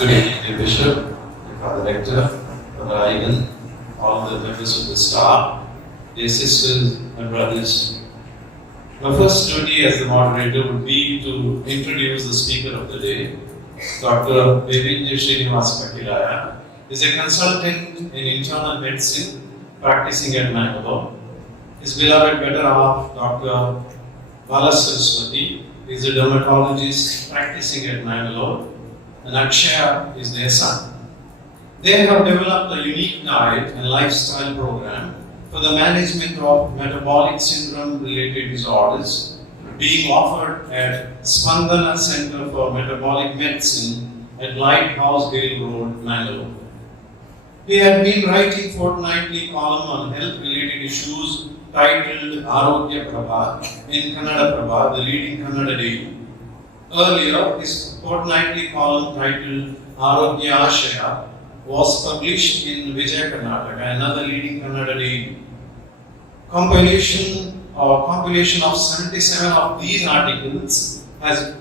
Good evening, dear Bishop, Father Rector, Father Ivan, all the members of the staff, dear sisters and brothers. My first duty as the moderator would be to introduce the speaker of the day. Dr. Srinivas Kakkilaya is a consultant in internal medicine practicing at Bangalore. His beloved better half, Dr. Saraswati, is a dermatologist practicing at Bangalore, and Akshaya is their son. They have developed a unique diet and lifestyle program for the management of metabolic syndrome related disorders being offered at Spandana Center for Metabolic Medicine at Lighthouse Hill Road, Bangalore. They have been writing fortnightly column on health related issues titled Arogya Prabha in Kannada Prabha, the leading Kannada daily. Earlier, his fortnightly column titled Arogya Ashaya was published in Vijay Karnataka, another leading Kannada daily. Compilation of 77 of these articles has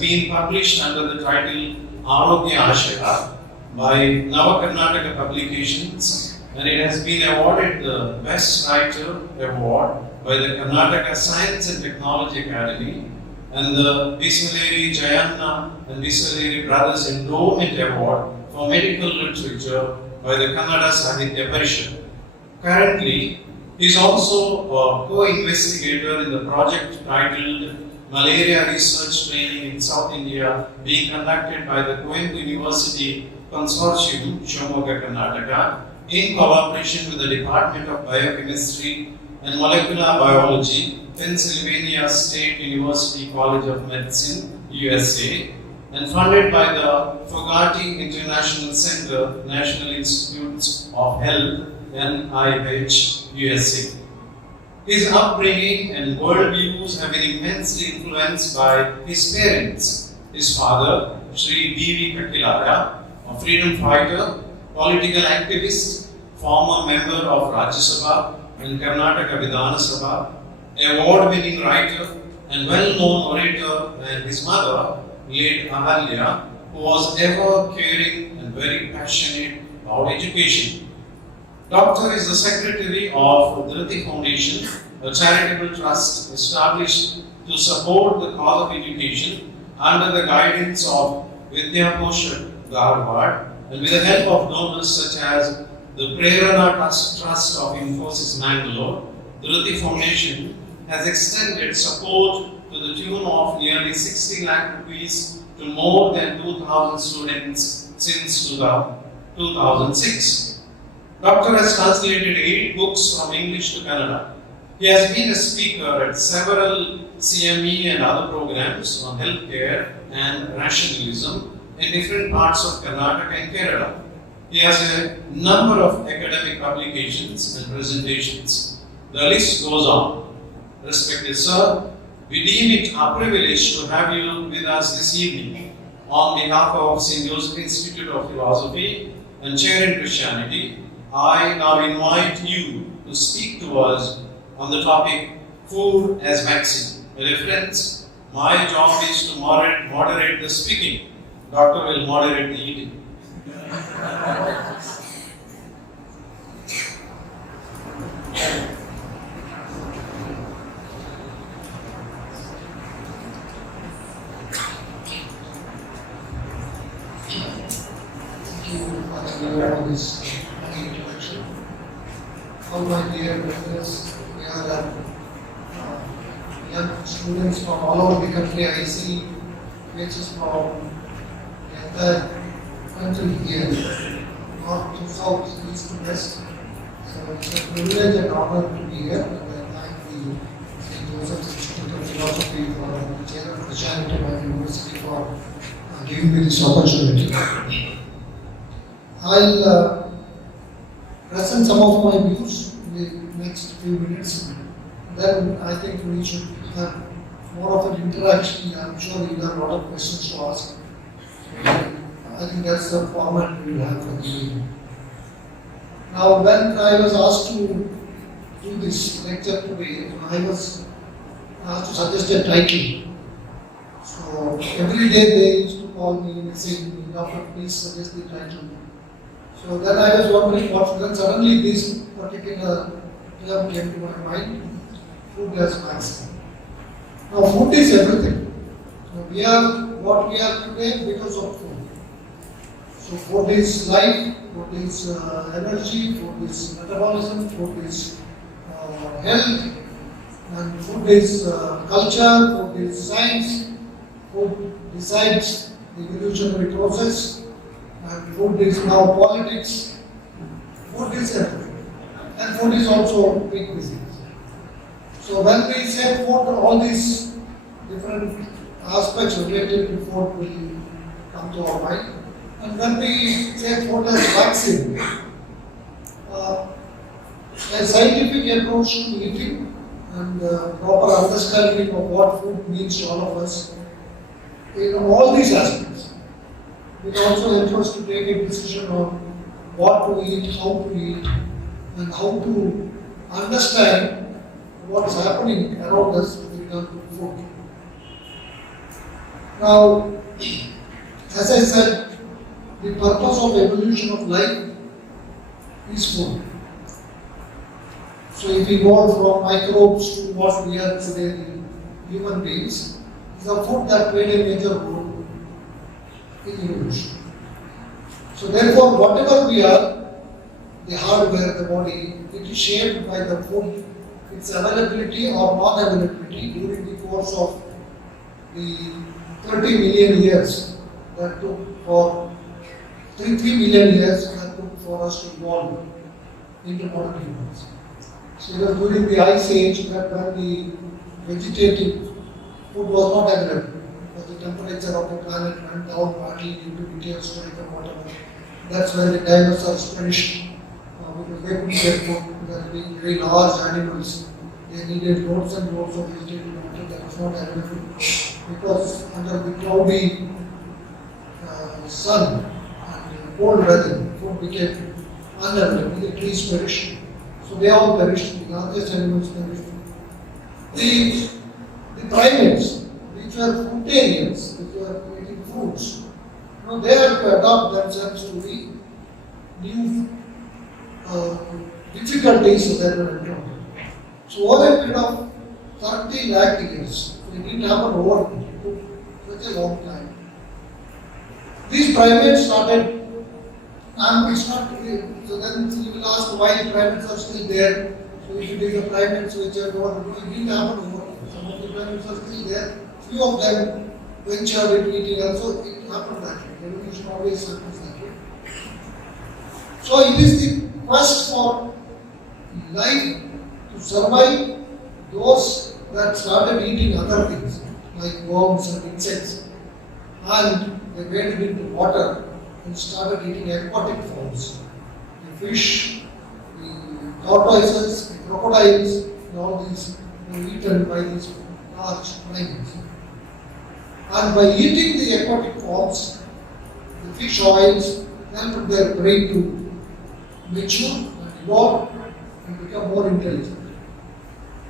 been published under the title Arogya Ashaya by Nava Karnataka Publications, and it has been awarded the Best Writer Award by the Karnataka Science and Technology Academy and the Bisaleri Jayanna and Bisaleri Brothers Endowment Award for Medical Literature by the Kannada Sahitya Parishad. Currently, he is also a co-investigator in the project titled Malaria Research Training in South India being conducted by the Coimbatore University Consortium, Shimoga, Karnataka, in cooperation with the Department of Biochemistry and Molecular Biology, Pennsylvania State University College of Medicine, USA, and funded by the Fogarty International Center, National Institutes of Health, NIH, USA. His upbringing and worldviews have been immensely influenced by his parents. His father, Sri B.V. Kakkilaya, a freedom fighter, political activist, former member of Rajya Sabha and Karnataka Vidhana Sabha, award-winning writer and well-known orator, and his mother, late Ahalya, who was ever caring and very passionate about education. Doctor is the secretary of Dhriti Foundation, a charitable trust established to support the cause of education under the guidance of Vidya Poshak Dharwad, and with the help of donors such as the Prerana Trust of Infosys Bangalore. Dhriti Foundation has extended support to the tune of nearly 60 lakh rupees to more than 2,000 students since 2006. Doctor has translated 8 books from English to Kannada. He has been a speaker at several CME and other programs on healthcare and rationalism in different parts of Karnataka and Kerala. He has a number of academic publications and presentations. The list goes on. Respected sir, we deem it a privilege to have you with us this evening. On behalf of St. Joseph Institute of Philosophy and Chair in Christianity, I now invite you to speak to us on the topic Food as Vaccine. A reference, my job is to moderate the speaking. Doctor will moderate the eating. For this introduction. All my dear brothers, we are young students from all over the country. I see faces from the entire country here, north to south, east to west. So it's a privilege and honor to be here. And I thank the St. Joseph Institute of Philosophy for the Chair of Christianity at my university for giving me this opportunity. I'll present some of my views in the next few minutes. Then I think we should have more of an interaction. I'm sure you have a lot of questions to ask. I think that's the format we will have for the evening. Now, when I was asked to do this lecture today, I was asked to suggest a title. So every day they used to call me, message me, Doctor, please suggest the title. So then I was wondering what, then suddenly this particular term came to my mind, food as vaccine. Now food is everything. So we are what we are today because of food. So food is life, food is energy, food is metabolism, food is health, and food is culture, food is science, food decides the evolutionary process, and food is now politics. Food is everything, and food is also big business. So when we say food, all these different aspects related to food will come to our mind. And when we say food as vaccine, a scientific approach to eating and proper understanding of what food means to all of us in all these aspects will also help us to take a decision on what to eat, how to eat, and how to understand what is happening around us with regard to food. Now, as I said, the purpose of evolution of life is food. So if we go from microbes to what we are today, the human beings, it's the food that played a major role in evolution. So therefore, whatever we are, the hardware, the body, it is shaped by the food, its availability or non-availability during the course of the 30 million years that took for 3 million years that took for us to evolve into modern humans. So it was during the Ice Age that when the vegetative food was not available, because the temperature of the planet went down partly due to meteorite and whatever. That's when the dinosaurs perished because they couldn't get food. They were being very large animals. They needed loads and loads of vegetable matter that was not available because under the cloudy sun and cold weather, food became unavailable. The trees perished. So they all perished. The largest animals perished. The primates, which were fruitarians, which were eating fruits, they had to adapt themselves to the new difficulties that were encountered. So over a period of 30 lakh years, it didn't happen overnight, it took such a long time. These primates started, and it's not, so then you will ask why the primates are still there. So if it is the primates which are not, it didn't happen overnight. Some of the primates are still there, few of them ventured into eating also, it happened that way. Evolution always happens that way. So it is the quest for life to survive those that started eating other things like worms and insects, and they waded into water and started eating aquatic forms. The fish, the tortoises, the crocodiles, and all these were eaten by these large primates. And by eating the aquatic forms, the fish oils helped their brain to mature and evolve and become more intelligent.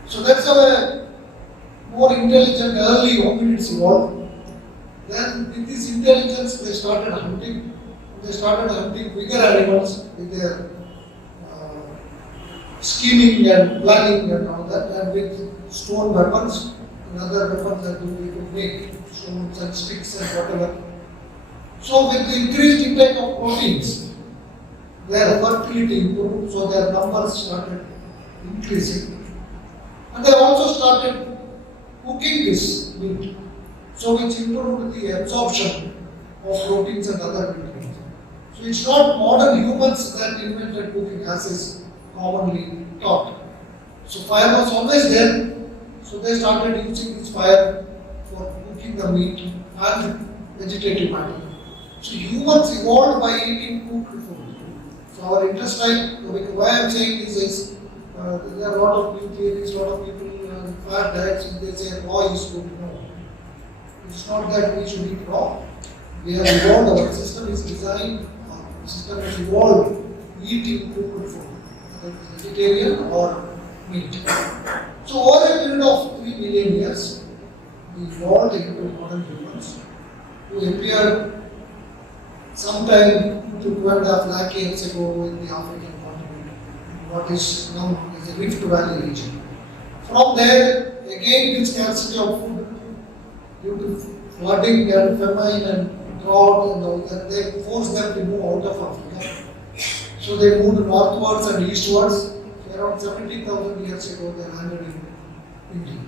So that's how a more intelligent early hominids evolved. Then with this intelligence they started hunting. They started hunting bigger animals with their scheming and planning and all that, and with stone weapons and other weapons that we could make, stones and sticks and whatever. So with the increased intake of proteins, their fertility improved, so their numbers started increasing. And they also started cooking this meat, so which improved the absorption of proteins and other nutrients. So it's not modern humans that invented cooking as is commonly taught. So fire was always there, so they started using this fire for cooking the meat and vegetative matter. So humans evolved by eating cooked food. So our intestine, why I am saying this is, there are a lot of new theories, a lot of people fat diets, and they say raw is good. No. It's not that we should eat raw. We have evolved, our system is designed, our system has evolved eating cooked food, whether it's vegetarian or meat. So over a period of 3 million years, we evolved into modern humans. who appeared sometime 2.5 lakh years ago in the African continent, what is known as the Rift Valley region. From there, again, this scarcity of food due to flooding and famine and drought and all that, they forced them to move out of Africa. So they moved northwards and eastwards. Around 70,000 years ago, they landed in India.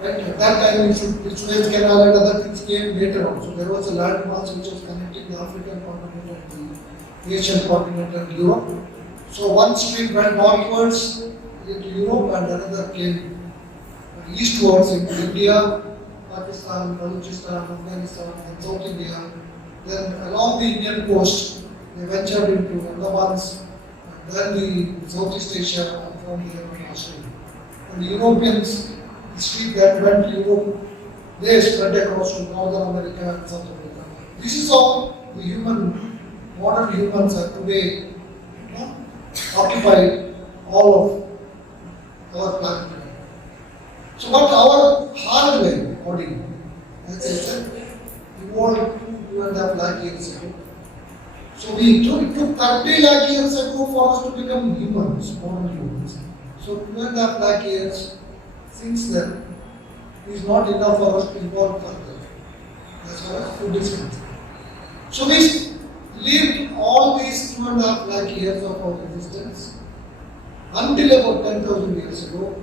Right? At that time, the Suez Canal and other things came later on. So there was a landmass which was connecting the African continent and the Asian continent and Europe. So one stream went northwards into Europe and another came eastwards into India, Pakistan, Balochistan, Afghanistan, and South India. Then along the Indian coast, they ventured into Andamans, and then the Southeast Asia, and from here to Australia. And the Europeans, the street that went to Europe, they spread across to Northern America and South America. This is how the modern humans are today, occupy all of our planet. So, but our hardware body, as I said, evolved 2.5 lakh years ago. So it took 30 lakh years ago for us to become humans, modern humans. So 2.5 lakh years since then is not enough for us to evolve further as far as food is concerned. So we lived all these 2.5 lakh years of our existence until about 10,000 years ago.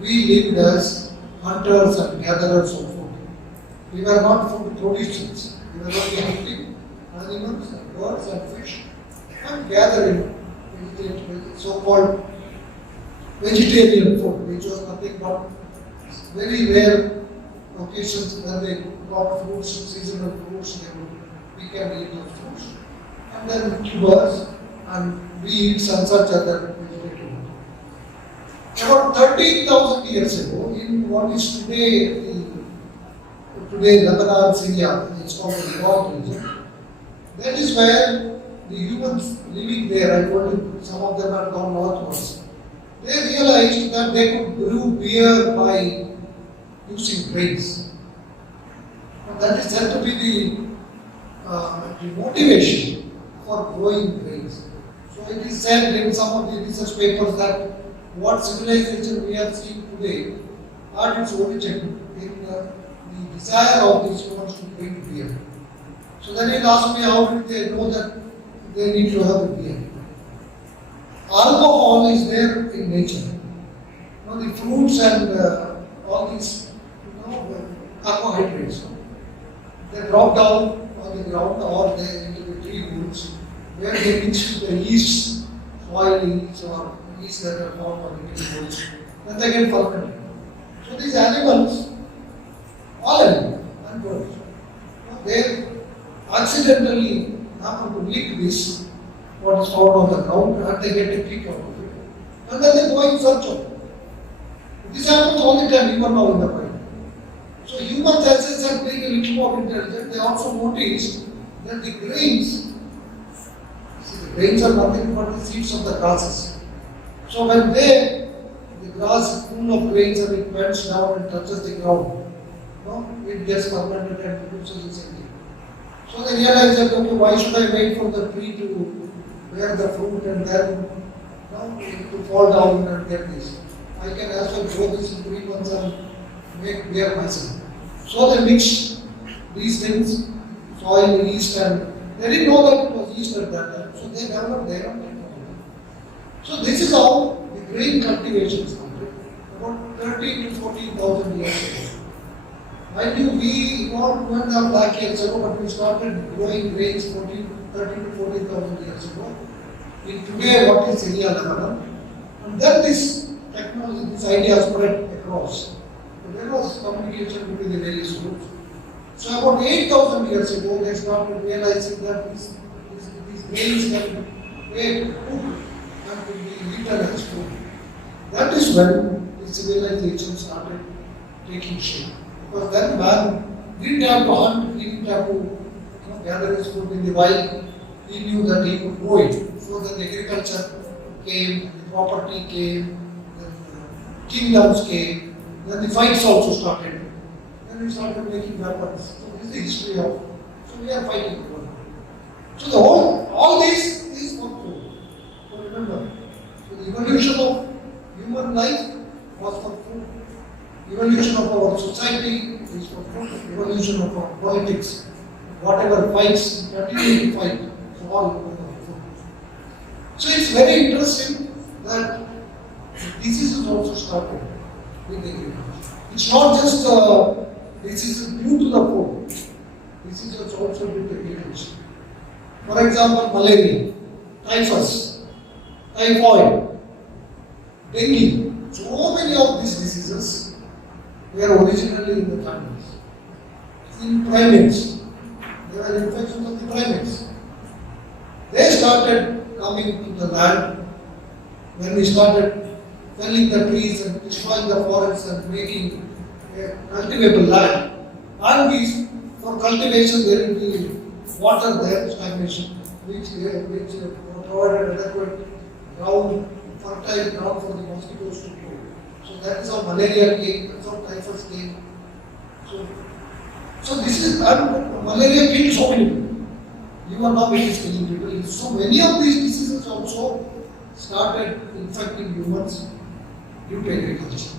We lived as hunters and gatherers of food. We were not food producers. We were only hunting animals and birds and fish and gathering so-called vegetarian food, which was nothing but very rare occasions when they got fruits, seasonal fruits, they would pick and eat those fruits. And then tubers and weeds and such other vegetarian. About 13,000 years ago, in what is today Lebanon, Syria, it's called the Iraq region. That is where the humans living there, I told you, some of them had gone northwards. They realized that they could brew beer by using grains. And that is said to be the motivation for growing grains. So it is said in some of the research papers that what civilization we are seeing today had its origin in the desire of these humans to drink beer. So then he asked me, how did they know that they need to have a beer? Alcohol is there in nature. The fruits and all these carbohydrates, they drop down on the ground or they into the tree roots where they mix with the yeast, soil yeast or yeast that are formed on the tree roots, then they get fermented. So these animals, all animals and birds, they accidentally happen to lick this, what is found on the ground, and they get a kick out of it. And then they go in search of it. This happens all the time, even now in the mind. So humans, as I said, being a little more intelligent, they also noticed that the grains, the grains are nothing but the seeds of the grasses. So when the grass is full of grains and it bends down and touches the ground, it gets fermented and produces its energy. So they realized that, okay, why should I wait for the tree to bear the fruit and then to fall down and get this? I can as well grow this in 3 months and make beer myself. So they mixed these things, soil, yeast, and they didn't know that it was yeast at that time. So they developed their own technology. So this is how the grain cultivation started, about 13 to 14,000 years ago. Mind you, we evolved 2.5 lakh years ago, but we started growing grains 13 to 14,000 years ago. In today, what is Syria, Lebanon? And then this technology, this idea spread across. But there was communication between the various groups. So about 8,000 years ago, they started realizing that these grains can be cooked and could be eaten as food. That is when the civilization started taking shape. Because then man didn't have to hunt, he didn't have to gather his food in the wild. He knew that he could grow it. So then agriculture came, the property came, then kingdoms came, then the fights also started. Then Then we started making weapons. So this is the history of. So we are fighting. So the whole, all this is for food. So remember, so the evolution of human life was for food. Evolution of our society is for food. Evolution of our politics, whatever fights, continue to fight, so all for food. So it's very interesting that diseases also started with agriculture. It's not just diseases due to the food. Diseases also due to agriculture. For example, malaria, typhus, typhoid, dengue. So many of these diseases were originally in the countries. In primates, there were infections of the primates. They started coming to the land when we started felling the trees and destroying the forests and making a cultivable land. And we, for cultivation, there will be water there, stagnation, which provided adequate ground, fertile ground for the mosquitoes to grow. So that is how malaria came, that's how typhus came. So this is, and malaria killed so many people. Even now it is killing people. So many of these diseases also started infecting humans due to agriculture.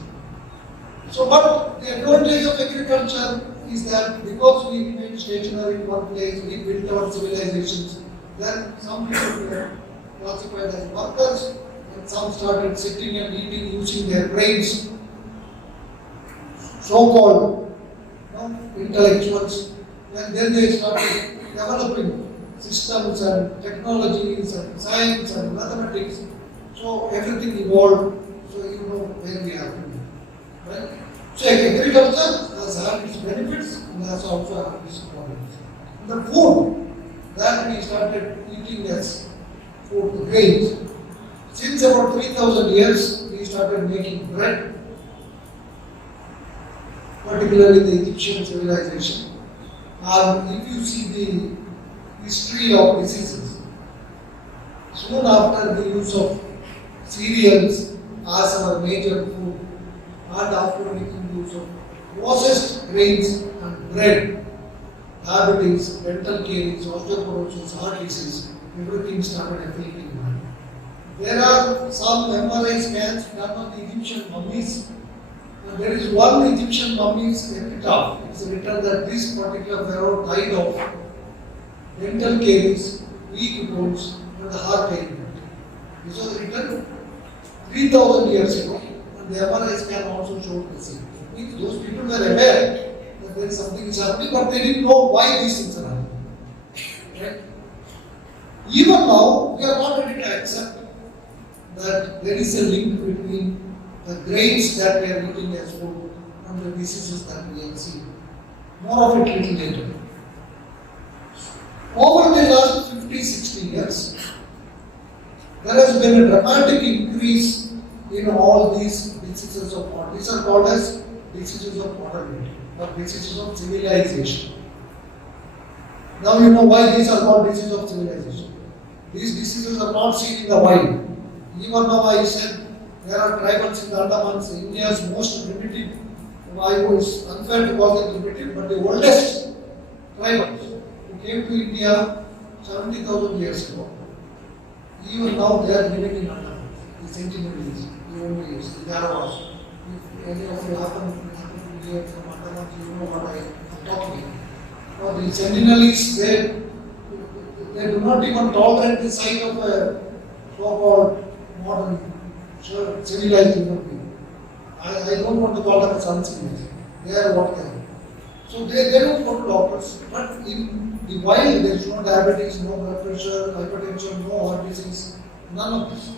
So, but the advantage of agriculture is that because we remain stationary in one place, we built our civilizations, then some people were classified as workers, and some started sitting and eating using their brains, so-called intellectuals, and then they started developing systems and technologies and science and mathematics. So everything evolved, so you know where we are today. Right? So agriculture has had its benefits and has also had its problems. The food that we started eating as food, the grains, since about 3,000 years we started making bread, particularly the Egyptian civilization. If you see the history of diseases, soon after the use of cereals as our major food, and after making use of processed grains and bread, diabetes, dental caries, osteoporosis, heart disease, everything started affecting man. There are some MRI scans done on the Egyptian mummies, and there is one Egyptian mummy's epitaph. It's written that this particular pharaoh died of dental caries, weak bones, and heart ailment. This was written 3,000 years ago, and the MRI scan also showed the same. It means those people were aware that there is something is happening, but they didn't know why these things are happening. Right? Even now, we are not ready to accept that there is a link between the grains that we are eating as food and the diseases that we are seeing. More of it little later. Over the last 50-60 years, there has been a dramatic increase in all these diseases of modern. These are called as diseases of modernity or diseases of civilization. Now you know why these are called diseases of civilization. These diseases are not seen in the wild. Even now I said there are tribals in the Andamans. India's most primitive, I was unfair to call them primitive, but the oldest tribals who came to India 70,000 years ago. Even now they are living in Andaman, the Sentinelese, the Omalis, the Jarawas. If any of you happen to hear from Andaman, you know what I am talking about. Now the Sentinelese, they do not even tolerate the sight of a so-called modern civilized human being. I don't want to call them as uncivilized. They are what they are. So they don't go to doctors. But in the wild, there is no diabetes, no blood pressure, hypertension, no heart disease, none of this.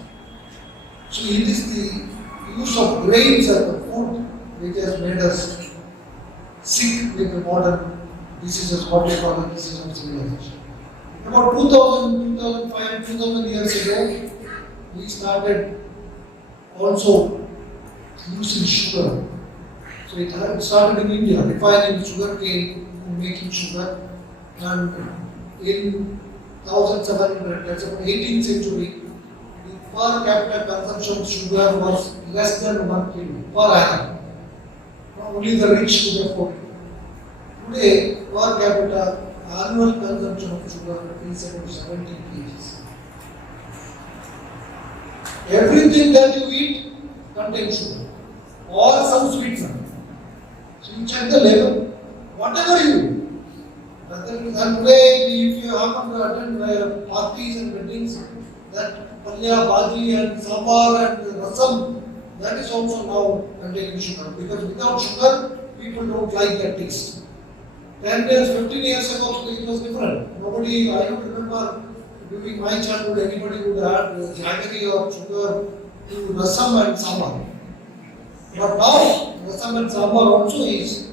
So it is the use of grains as a food which has made us sick with the modern diseases, what we call the disease of civilization. About 2000, 2005, 2000 years ago, we started also using sugar. So it had started in India, refining sugar cane and making sugar. And in 1700, that's about 18th century, the per capita consumption of sugar was less than 1 kilo per annum. Only the rich could afford it. Today, per capita annual consumption of sugar is about 70 kgs. Everything that you eat contains sugar or some sweetener. So you check the label, whatever you do. And today, if you happen to attend parties and weddings, that palya, bhaji and sambar and rasam, that is also now containing sugar. Because without sugar, people don't like that taste. 10 years, 15 years ago, it was different. Nobody, I don't remember during my childhood, anybody would add jaggery or sugar to rasam and sambar. But now, rasam and sambar also is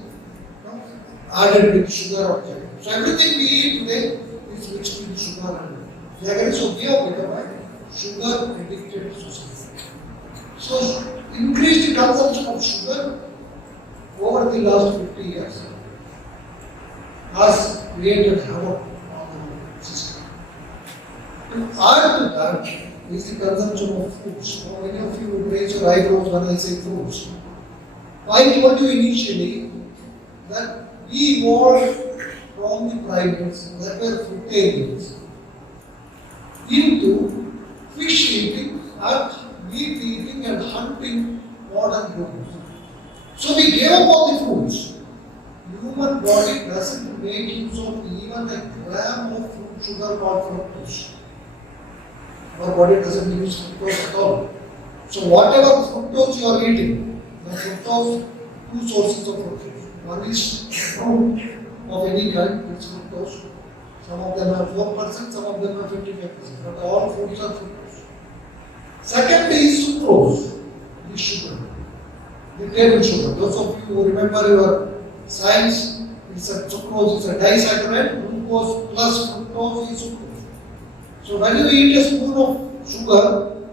added with sugar or jaggery. So everything we eat today is mixed with sugar and jaggery. So we have become a sugar addicted society. So increased consumption of sugar over the last 50 years has created havoc on the system. To add to that is the consumption of foods. Now, many of you would raise your eyebrows when I say foods. I told you initially that we evolved from the primates that were fruitarians into fish eating and meat eating and hunting modern humans. So we gave up all the foods. Human body doesn't make use of even a gram of fruit sugar called fructose. Our body doesn't use fructose at all. So whatever fructose you are eating, the fructose, two sources of fructose. One is fruit of any kind, it's fructose. Some of them are 4%, some of them are 55%, but all fruits are fructose. Second is sucrose, the sugar, the table sugar. Those of you who remember your science, it's a sucrose, it's a disaccharide, glucose plus fructose is sucrose. So when you eat a spoon of sugar,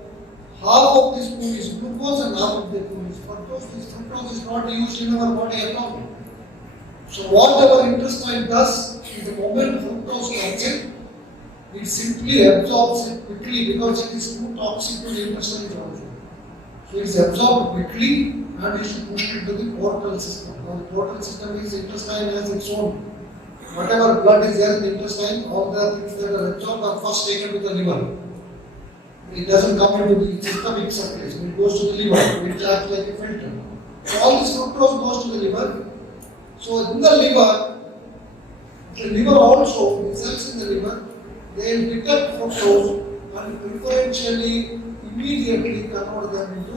half of the spoon is glucose and half of the spoon is fructose. This fructose is not used in our body at all. So what our intestine does is the moment fructose comes in, it simply absorbs it quickly because it is too toxic to the intestine also. So it is absorbed quickly and is pushed into the portal system. Now the portal system is intestine has its own. Whatever blood is there in the intestine, all the things that are absorbed are first taken to the liver. It doesn't come into the systemic circulation, it goes to the liver, which acts like a filter. So all this fructose goes to the liver. So in the liver also, the cells in the liver, they will detect fructose and preferentially, immediately convert them into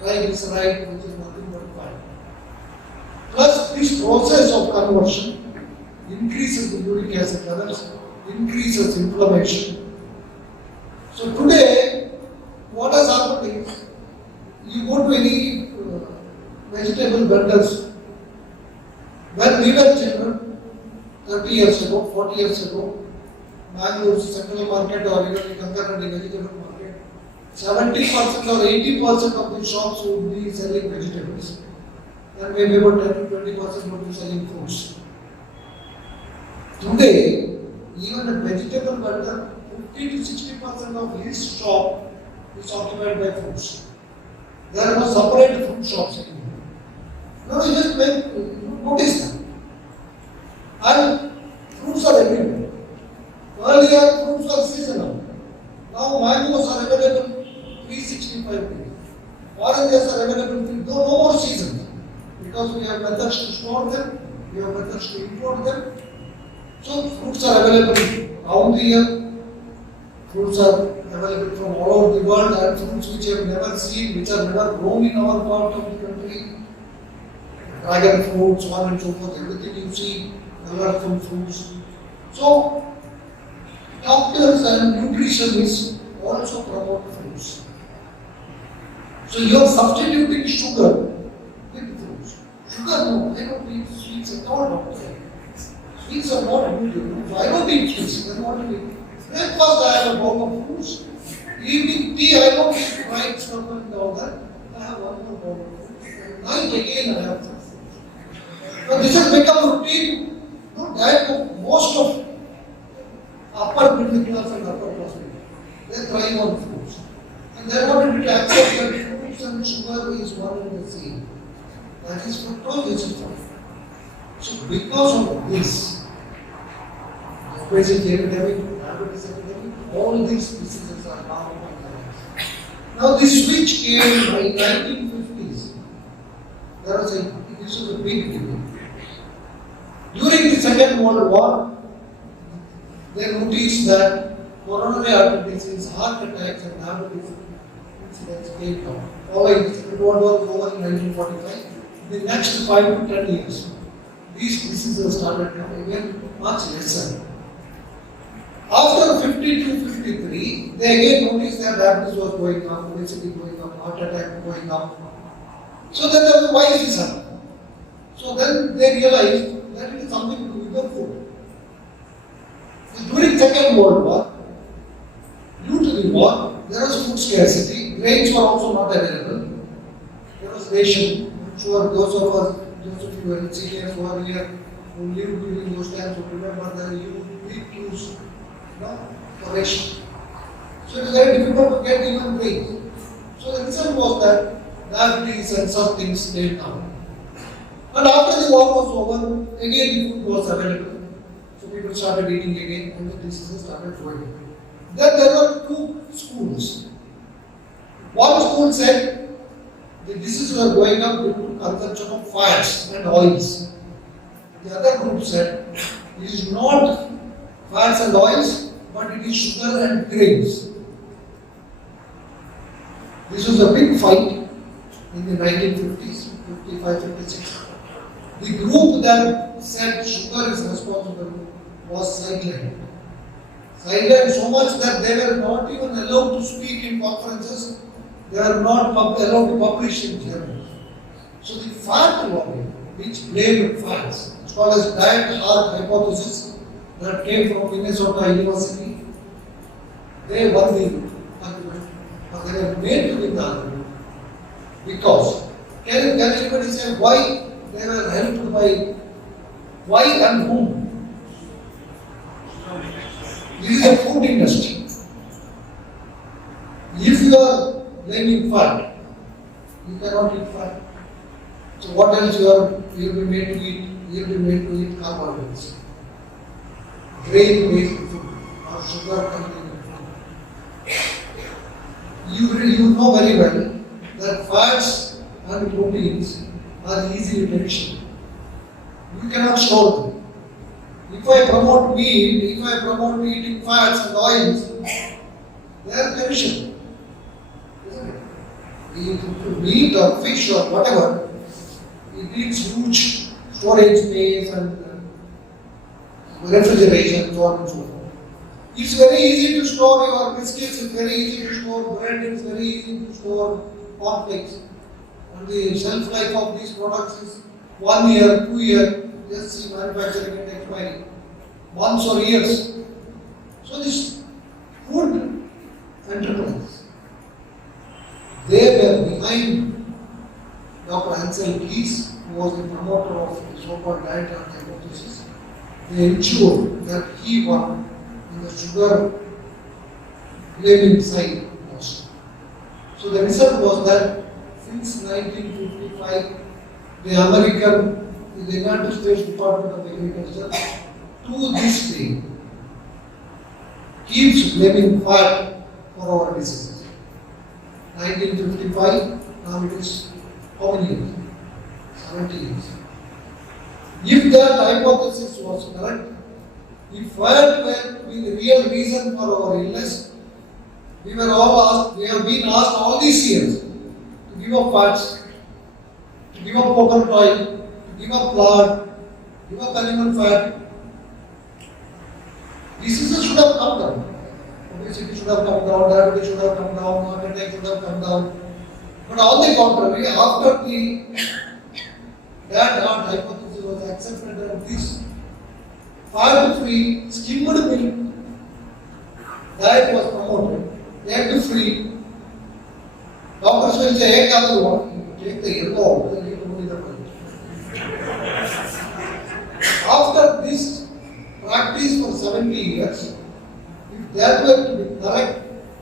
triglyceride, which is nothing but fat. Plus, this process of conversion increases the uric acid levels, increases inflammation. So today, what has happened is, you go to any vegetable vendors. When we were children, 30 years ago, 40 years ago, Bangalore Central Market or even in Kakkilaya vegetable market, 70% or 80% of the shops would be selling vegetables. And maybe about 10 to 20% would be selling fruits. Today, even a vegetable vendor, 50 to 60% of his shop is occupied by fruits. There are no separate fruit shops anymore. Now you just notice that. And fruits are everywhere. Earlier, fruits were seasonal. Now, mangoes are available 365 days. Oranges are available no more seasons. Because we have methods to store them, we have methods to import them. So, fruits are available round the year. Fruits are available from all over the world, and fruits which you have never seen, which are never grown in our part of the country. Dragon fruit, so on and so forth, everything you see, colorful fruits. So, doctors and nutritionists also promote fruits. So, you are substituting sugar with fruits. Sugar, no, I don't eat sweets at all, doctor. Sweets are not good. So I don't eat sweets. I don't eat. Breakfast, I have a bowl of fruits. Evening tea, I don't eat fried stuff and all that. I have one more bowl of fruits. Night again, I have some fruits. So this has become routine. No, diet of most of upper middle class and upper class people. They thrive on fruits. And they wanted to accept that fruits and sugar is one and the same. That is fructose, this is fruit. So because of this, obesity epidemic, diabetes epidemic, all these diseases are now on the rise. Now this switch came in 1950s. This was a big debate. During the Second World War, they noticed that coronary artery disease, heart attacks and diabetes incidents came down. Following the Second World War over in 1945, the next 5 to 10 years, these diseases started coming again much lesser. After 50 to 53, they again noticed that diabetes was going up, obesity going up, heart attack going up. So then they were, why is this happening? So then they realized that it is something to do with the food. During Second World War, due to the war, there was food scarcity, grains were also not available. There was ration. I'm sure those of you who are seniors who are here, who lived during those times, who remember that you eat use for ration. So it was very difficult to get even grains. So the result was that diabetes and such things stayed down. And after the war was over, again the food was available. So people started eating again and the diseases started growing. Then there were two schools. One school said the diseases were going up due to consumption of fats and oils. The other group said it is not fats and oils, but it is sugar and grains. This was a big fight in the 1950s, 55, 56. The group that said sugar is responsible was sidelined. Sidelined so much that they were not even allowed to speak in conferences, they were not allowed to publish in journals. So the fat lobby, which blamed fats, it's called as diet hard hypothesis, that came from Minnesota University, they won the argument, but they were made to win the argument. Because, can anybody say why they were helped by, why and whom? This is a food industry. If you are blaming fat, you cannot eat fat. So what else you'll be made to eat? You'll be made to eat carbohydrates, grain-based food or sugar-containing food. You know very well that fats and proteins are easily perishable. You cannot store them. If I promote meat, if I promote eating fats and oils, they are perishable. Isn't it? Meat or fish or whatever, it needs huge storage space and refrigeration and so on and so forth. It's very easy to store your biscuits, it's very easy to store bread, it's very easy to store cornflakes. And the shelf life of these products is 1 year, 2 years, just see manufacturing and expiry, months or years. So this food enterprise, they were behind Dr. Ansel Keys, who was the promoter of the so-called diet and hypothesis. They ensured that he won in the sugar blaming side also. So the result was that since 1955, the United States Department of Agriculture, to this day, keeps blaming fat for our diseases. 1955, now it is how many years? 70 years. If that hypothesis was correct, if fat were to be the real reason for our illness, we have been asked all these years to give up fats, to give up coconut oil, to give up lard, give up animal fat. Diseases should have come down. Obesity should have come down, diabetes should have come down, heart attack should have come down. But on the contrary, after that hypothesis was accepted and this fat-free skimmed milk diet was promoted, egg-free. Doctors will say egg other one, take the yellow, then you only the white. After this practice for 70 years, if that were to be correct,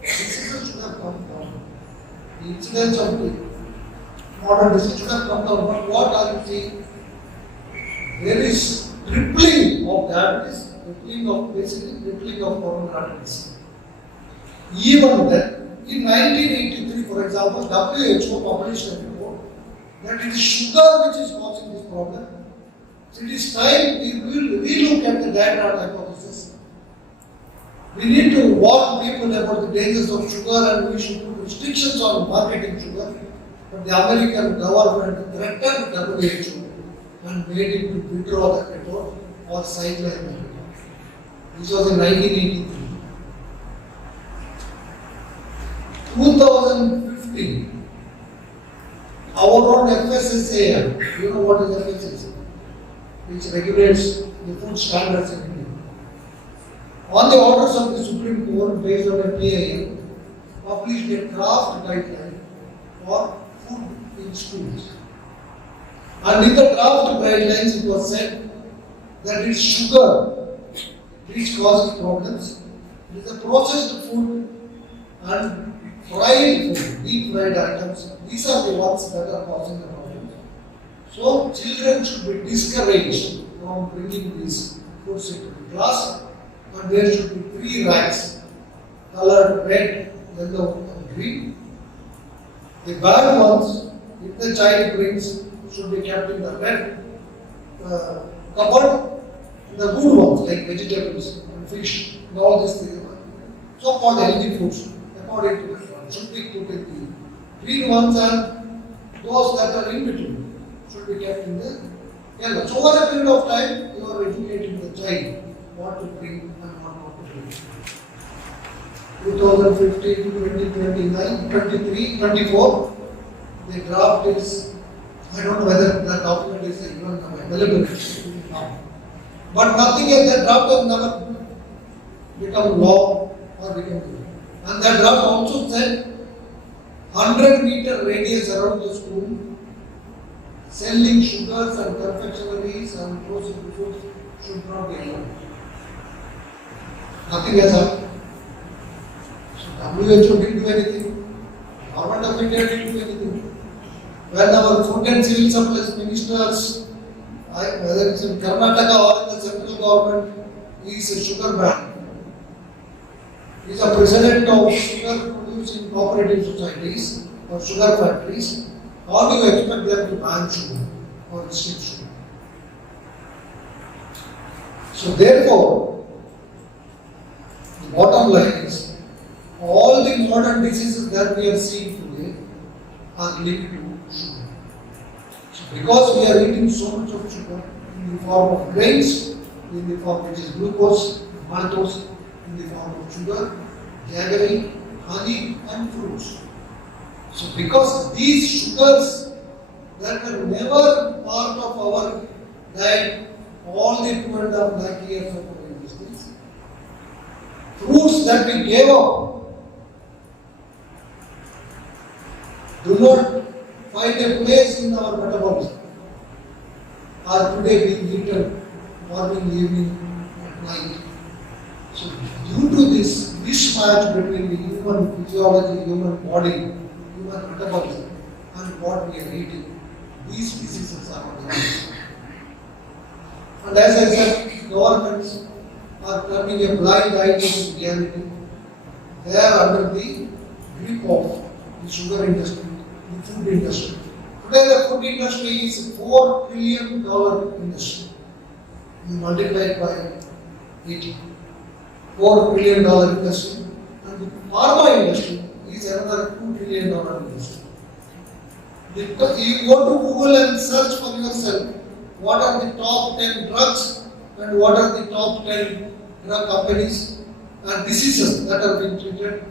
diseases should have come down. The incidence of the modern disease should have come down. But what are you seeing? there is tripling of diabetes, tripling of obesity, tripling of coronary artery disease. Even then, in 1983, for example, WHO published a report that it is sugar which is causing this problem. So it is time we will relook at the diet chart hypothesis. We need to warn people about the dangers of sugar and we should put restrictions on marketing sugar. But the American government threatened WHO and made it to withdraw the report or sideline the report. This was in 1983. 2015, our own FSSAI, you know what is FSSAI? Which regulates the food standards in India. On the orders of the Supreme Court, based on a PIL, published a draft guideline for food in schools. And in the draft guidelines, it was said that it's sugar which causes problems. It is a processed food and fried food, deep fried items. These are the ones that are causing the problems. So children should be discouraged from bringing these foods into the class, and there should be 3 racks colored red, yellow, and green. The bad ones, if the child brings, should be kept in the red cupboard. The good ones like vegetables and fish and all these things, so called healthy foods, according to the should be put in the green ones, and those that are in between should be kept in the yellow. So over a period of time, you are educating the child what to bring and what not to bring. 2015, 2029, 23, 24, the draft is, I don't know whether that document is even available now. But nothing in that draft has never become law or become law. And that draft also said 100-meter radius around the school, selling sugars and confectionaries and processed foods should not be allowed. Nothing has happened. So WHO didn't do anything. Government of India didn't do anything. When our food and civil supplies ministers, whether it's in Karnataka or in the central government, is a sugar ban. He is a president of sugar producing cooperative societies or sugar factories. How do you expect them to ban sugar or restrict sugar? So therefore, the bottom line is, all the modern diseases that we are seeing today are linked to sugar. So because we are eating so much of sugar in the form of grains, in the form which is glucose, maltose, in the form of sugar, jaggery, honey and fruits. So because these sugars that were never part of our diet all the 2.5 lakh years of our existence, fruits that we gave up do not find a place in our metabolism, are today being eaten morning, evening, at night. So due to this mismatch between the human physiology, human body, human metabolism and what we are eating, these diseases are on the rise. And as I said, governments are turning a blind eye to reality. They are under the grip of the sugar industry, the food industry. Today the food industry is a $4 trillion industry. You multiply it by 80. $4 trillion industry. And the pharma industry is another $2 trillion industry. You go to Google and search for yourself what are the top 10 drugs and what are the top 10 drug companies and diseases that are being treated.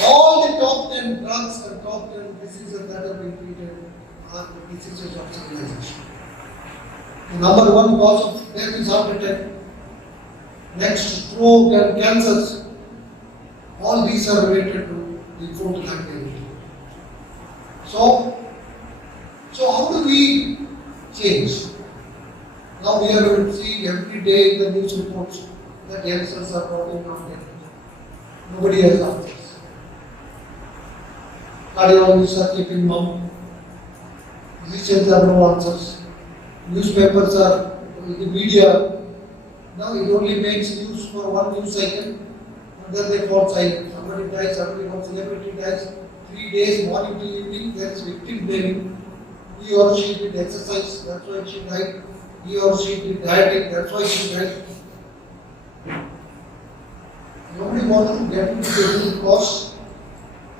All the top 10 drugs and top 10 diseases that are being treated are the diseases of civilization. The number one cause of death is heart attack. Next, stroke and cancers. All these are related to the food that we eat. So how do we change? Now we are seeing every day in the news reports that youngsters are dropping out dead. Nobody has answers. Cardiologists are keeping mum. Physicians have no answers. newspapers are the media. Now it only makes news for one news cycle and then they fall silent. Somebody dies, somebody, one celebrity dies. 3 days, morning to evening, there is victim blaming. He or she did exercise, that's why she died. He or she did dieting, that's why she died. Nobody wants to get into the root cause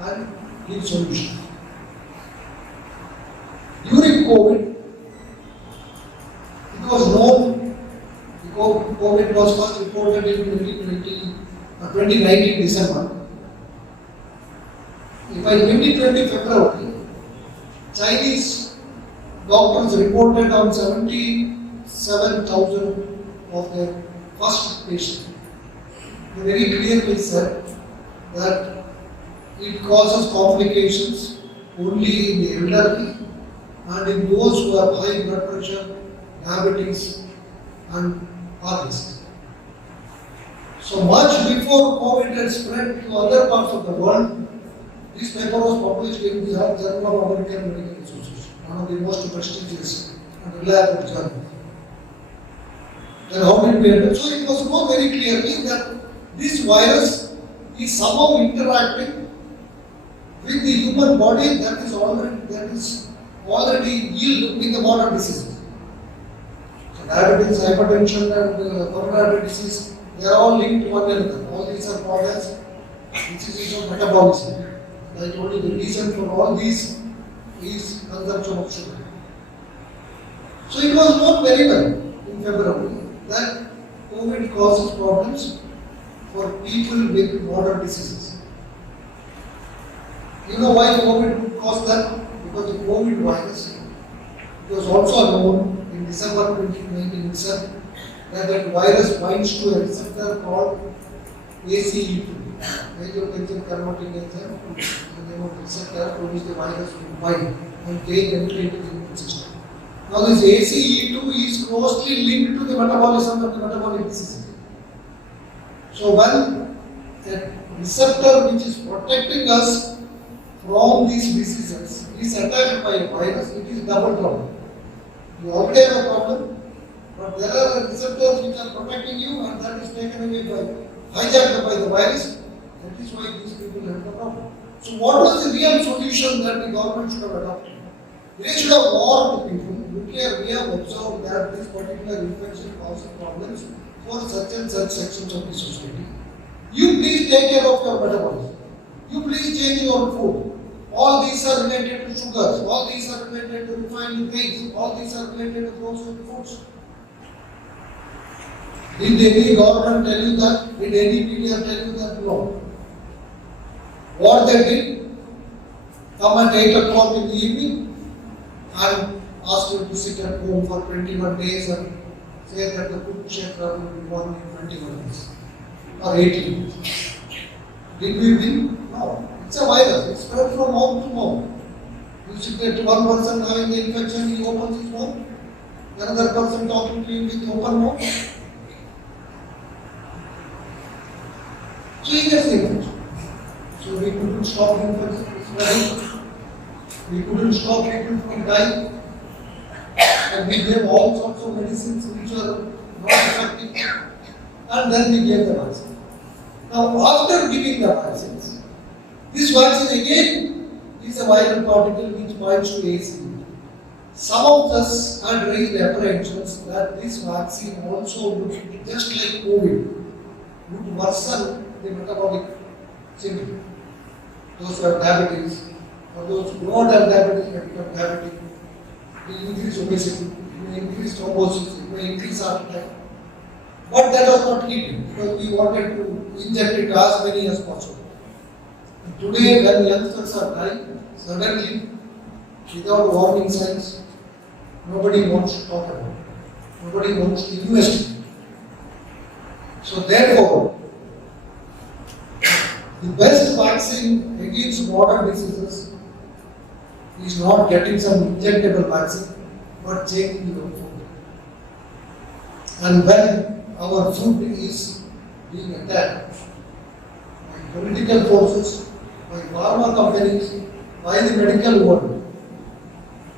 and give solution. During COVID, it was known, COVID was first reported in 2019 December. By 2020 February, Chinese doctors reported on 77,000 of their first patients. They very clearly said that it causes complications only in the elderly and in those who have high blood pressure, diabetes and heart disease. So much before COVID had spread to other parts of the world, this paper was published in the Journal of American Medical Association, one of the most prestigious and reliable journals. Then how did we end up? So it was known very clearly that this virus is somehow interacting with the human body that is already ill with the modern diseases. So diabetes, hypertension and coronary disease, they are all linked to one another. All these are called as diseases of metabolism. I told you the reason for all these is consumption of sugar. So it was known very well in February that COVID causes problems for people with modern diseases. You know why COVID would cause that? Because the COVID virus, it was also known in December 2019 itself that virus binds to a receptor called ACE2, angiotensin converting enzyme, the name of the receptor to which the virus will bind and gain entry into the immune system. Now this ACE2 is closely linked to the metabolism of the metabolic diseases. So when a receptor which is protecting us from these diseases is attacked by a virus, it is double trouble. You already have a problem, but there are receptors which are protecting you and that is taken away by, hijacked by the virus. That is why these people have the problem. So what was the real solution that the government should have adopted? They should have warned people. We have observed that this particular infection causes problems for such and such sections of the society. You please take care of your metabolism. You please change your food. All these are related to sugars. All these are related to refined grains. All these are related to processed foods. Did any government tell you that? Did any media tell you that? No. What they did? Come at 8 o'clock in the evening and ask you to sit at home for 21 days and say that the food chef will be born in 21 days or 18 days. Did we win? No. It's a virus. It spreads from home to home. You sit at one person having the infection, he opens his mouth. Another person talking to you with open mouth. So he gets the infection. So we couldn't stop infection spreading. We couldn't stop people from dying. And we gave all sorts of medicines which are not effective. And then we gave the vaccine. Now, after giving the vaccines, this vaccine again is a viral particle which binds to ACE. Some of us had raised apprehensions that this vaccine also would, just like COVID, would worsen the metabolic syndrome. Those who have diabetes, or those who don't have diabetes may become diabetic. It will increase obesity, it may increase thrombosis, it may increase heart attack. But that was not needed because we wanted to inject it as many as possible. And today, when youngsters are dying, suddenly, without warning signs, nobody wants to talk about it. Nobody wants to investigate. So therefore, the best vaccine against modern diseases is not getting some injectable vaccine, but changing your food. And when our food is being attacked by political forces, by pharma companies, by the medical world,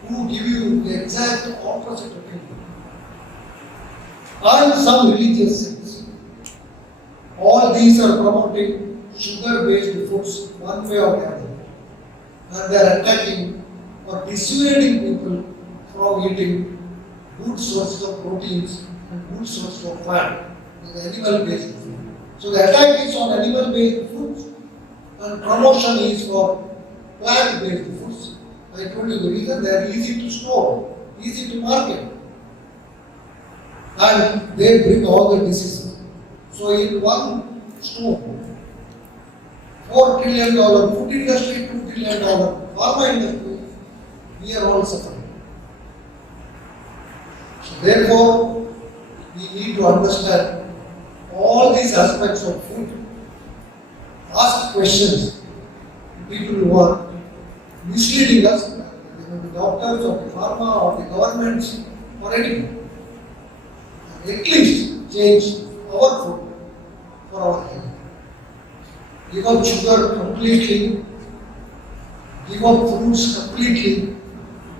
who give you the exact opposite opinion. and some religious sects. All these are promoting sugar-based foods one way or the other. And they are attacking or dissuading people from eating good sources of proteins and good sources of fat, the animal-based food. So the attack is on animal-based foods and promotion is for plant-based foods. I told you the reason, they are easy to store, easy to market. And they bring all the diseases. So in one stone, $4 trillion, food industry $2 trillion, pharma industry, we are all suffering. So therefore, we need to understand all these aspects of food. Ask questions to people who are misleading us, the doctors or the pharma or the governments or anyone. At least change our food for our health. Give up sugar completely, give up fruits completely,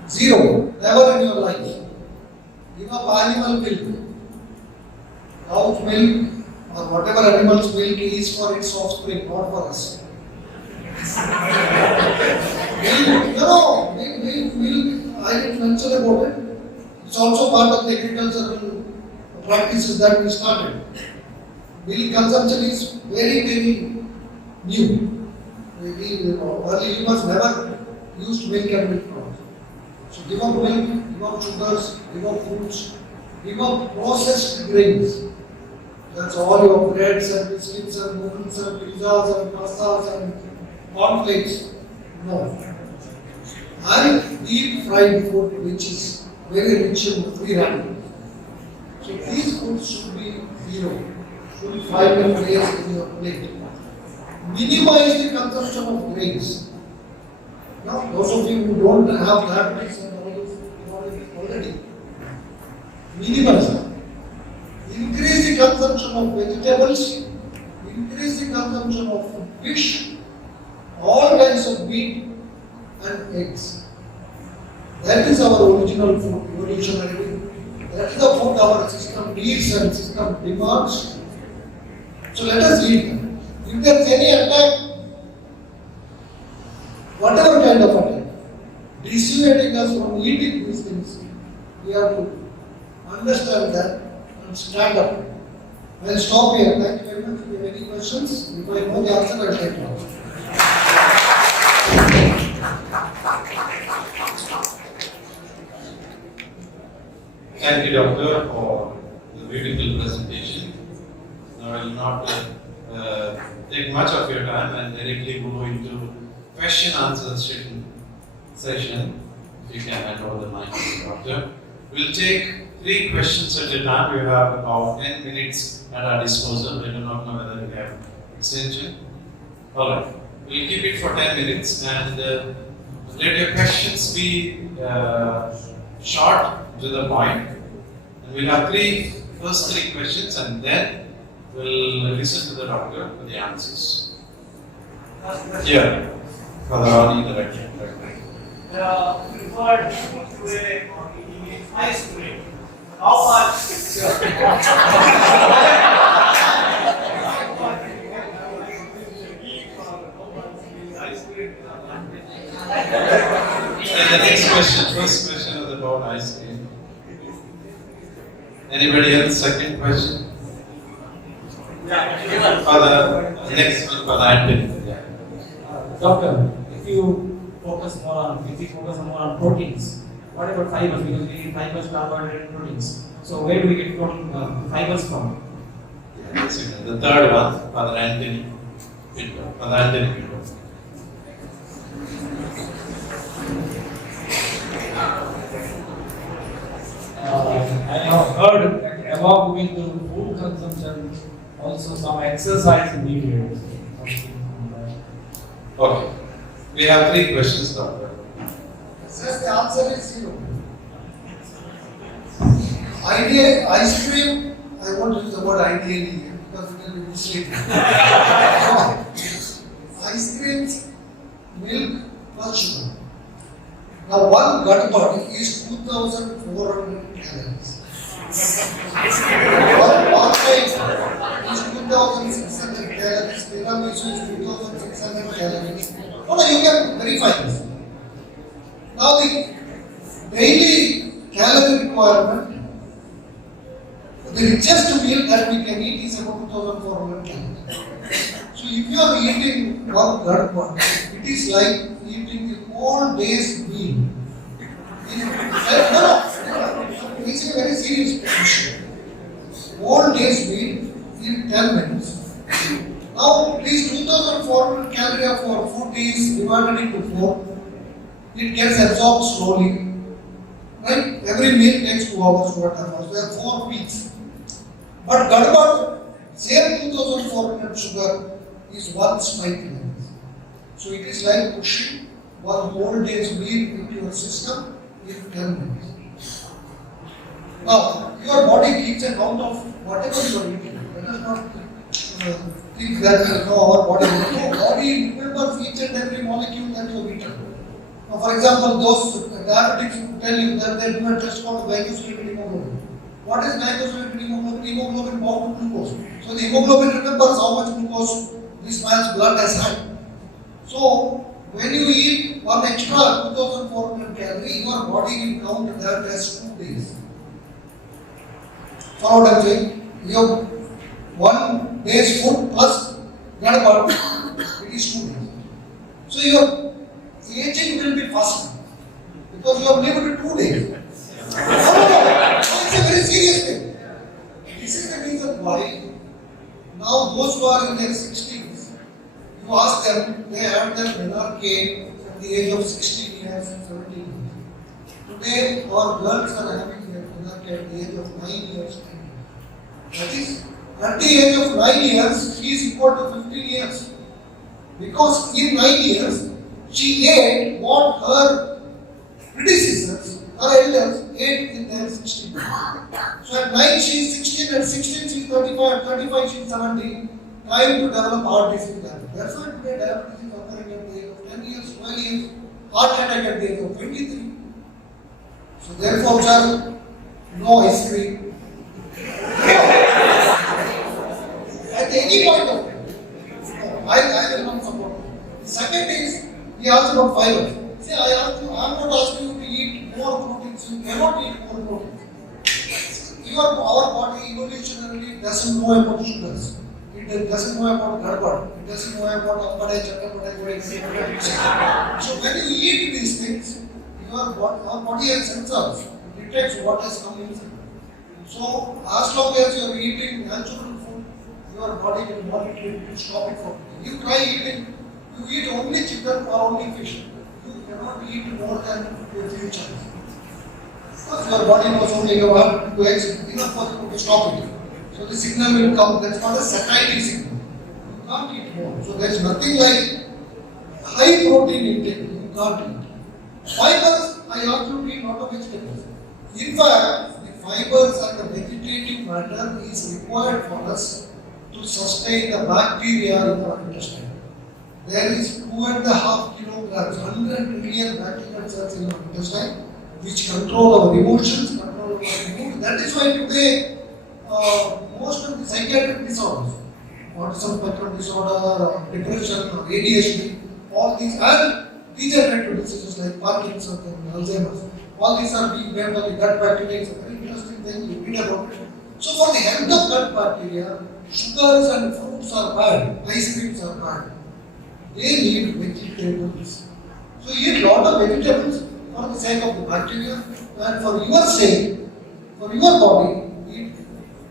zero, never in your life. Give up animal milk, cow's milk or whatever animal's milk is for its offspring, not for us. Milk, I didn't mention about it. It's also part of the agricultural practices that we started. Milk consumption is very, very new. Early humans never used milk and milk products. So give up milk, give up sugars, give up fruits, give up processed grains. That's all your breads and biscuits and noodles and pizzas and pastas and cornflakes. No. And deep fried food which is very rich in free radicals. So these foods should be zero. Should find a place in your plate. Minimize the consumption of grains. Now, those of you who don't have diabetes and all those already, minimize them. Increase the consumption of vegetables, increase the consumption of fish, all kinds of meat and eggs. That is our original food, evolutionary. That is the food our system needs and system demands. So let us eat them. If there is any attack, whatever kind of attack, dissuading us from eating these things, we have to understand that and stand up. I will stop here. Thank you very much. If you have any questions, if I know the answer, I will take it. Thank you, Doctor, for the beautiful presentation. Now, I will not take much of your time and directly go into question-answer session. If you can hand over the mic to the Doctor. We'll take 3 questions at a time. We have about 10 minutes at our disposal. I do not know whether we have extension. Alright, we'll keep it for 10 minutes and let your questions be short, to the point. And we'll have first three questions and then we'll listen to the doctor for the answers. Yeah, for the audience direction. Referred to a ice cream. How much? And the next question, first question was about ice cream. Anybody else? Second question? For the next one, for the Anthony. Yeah. Doctor, if you focus more on proteins, what about fibers? Because we need fibers, carbohydrates, and proteins. So where do we get fibers from? The third one, Father Anthony. Father Anthony. I have heard that along with the food consumption, also some exercise needed. Okay. We have 3 questions, Doctor. Says the answer is zero. Ideal ice cream, I won't use the word ideally here because it will be misleading. Ice creams, milk, plus sugar. Now one gut body is 2,400 calories. One plate is 2,600 calories, tiramisu is 2,600 calories. No, you can verify this. Now the daily calorie requirement, the richest meal that we can eat is about 2,400 calories. So if you are eating one ghadpad, it is like eating the whole day's meal. It's a very serious issue. Whole day's meal in 10 minutes. Now, these 2,400 calories for food is divided into 4. It gets absorbed slowly. Right? Every meal takes 2 hours, 2.5 hours. There are 4 weeks. But Gadbad, same 2,400 sugar is one spike. So it is like pushing one whole day's meal into your system in 10 minutes. Now, your body keeps a count of whatever you are eating. Let us not think that our body. No, body remembers each and every molecule that you have eaten. Now, for example, those diabetics will tell you that they do a test called glycosylated hemoglobin. What is glycosylated hemoglobin? Hemoglobin bound to glucose. So the hemoglobin remembers how much glucose this man's blood has had. So when you eat one extra 2,400 calories, your body will count that as 2 days. Follow what I am saying? You have 1 day's food plus Gadbad, it is 2 days. So your aging will be faster because you have lived 2 days. No. It's a very serious thing. This is the reason why now those who are in their 60s, you ask them, they had their menarche at the age of 16 years, 17 years. Today, our girls are having their menarche at the age of 9 years, 10 years. That is, at the age of 9 years, she is equal to 15 years. Because in 9 years, she ate what her predecessors, her elders, ate in their 16. So at 9 she is 16, at 16 she is 35, at 35 she is 17. Time to develop heart disease. That's why today diabetes is occurring at the age of 10 years, 12 years, heart attack at the age of 23. So therefore, sir, no ice cream. At any point of time. No, I will not support it. Second is, he asked about fiber. See, I asked you, I am not asking you to eat more proteins. You cannot eat more proteins. Our body evolutionarily doesn't know about sugars. It doesn't know about Gadbad. It doesn't know about Ampada, Chakappada. So when you eat these things, our body has sensors. It detects what has come inside. So as long as you are eating natural food, your body will monitor it, will stop it from. You try eating, you eat only chicken or only fish. You cannot eat more than your future. Because your body knows only you have 2 eggs, enough for you to stop it. So the signal will come, that's called a satiety signal. You can't eat more. So there is nothing like high protein intake, you can't eat. Fibers, I asked you to eat lot of vegetables. In fact, the fibers and the vegetative matter is required for us to sustain the bacteria in our intestine. There is 2.5 kilograms, 100 million bacterial cells in our intestine, which control our emotions, control our mood. That is why today, most of the psychiatric disorders, autism spectrum disorder, depression, ADHD, all these and degenerative diseases like Parkinson's and Alzheimer's, all these are being blamed on the gut bacteria. It's a very interesting thing you read about it. So for the health of gut bacteria, sugars and fruits are bad, ice creams are bad. They need vegetables. So eat lot of vegetables for the sake of the bacteria and for your sake, for your body, eat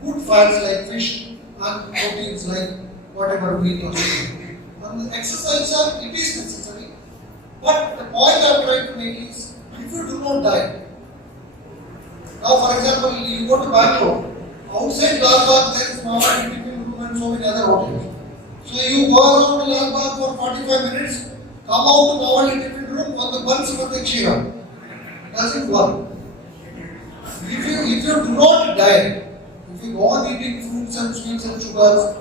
good fats like fish and proteins like whatever meat or chicken. And the exercise, it is necessary. But the point I am trying to make is, if you do not diet, now for example, you go to Bangalore, outside Lalbagh there is Mawali tiffin room and so many other hotels. So you go around Lalbagh for 45 minutes, come out to Mawali tiffin room for the buns with the kheera. Doesn't work. If you do not diet, if you go on eating fruits and sweets and sugars,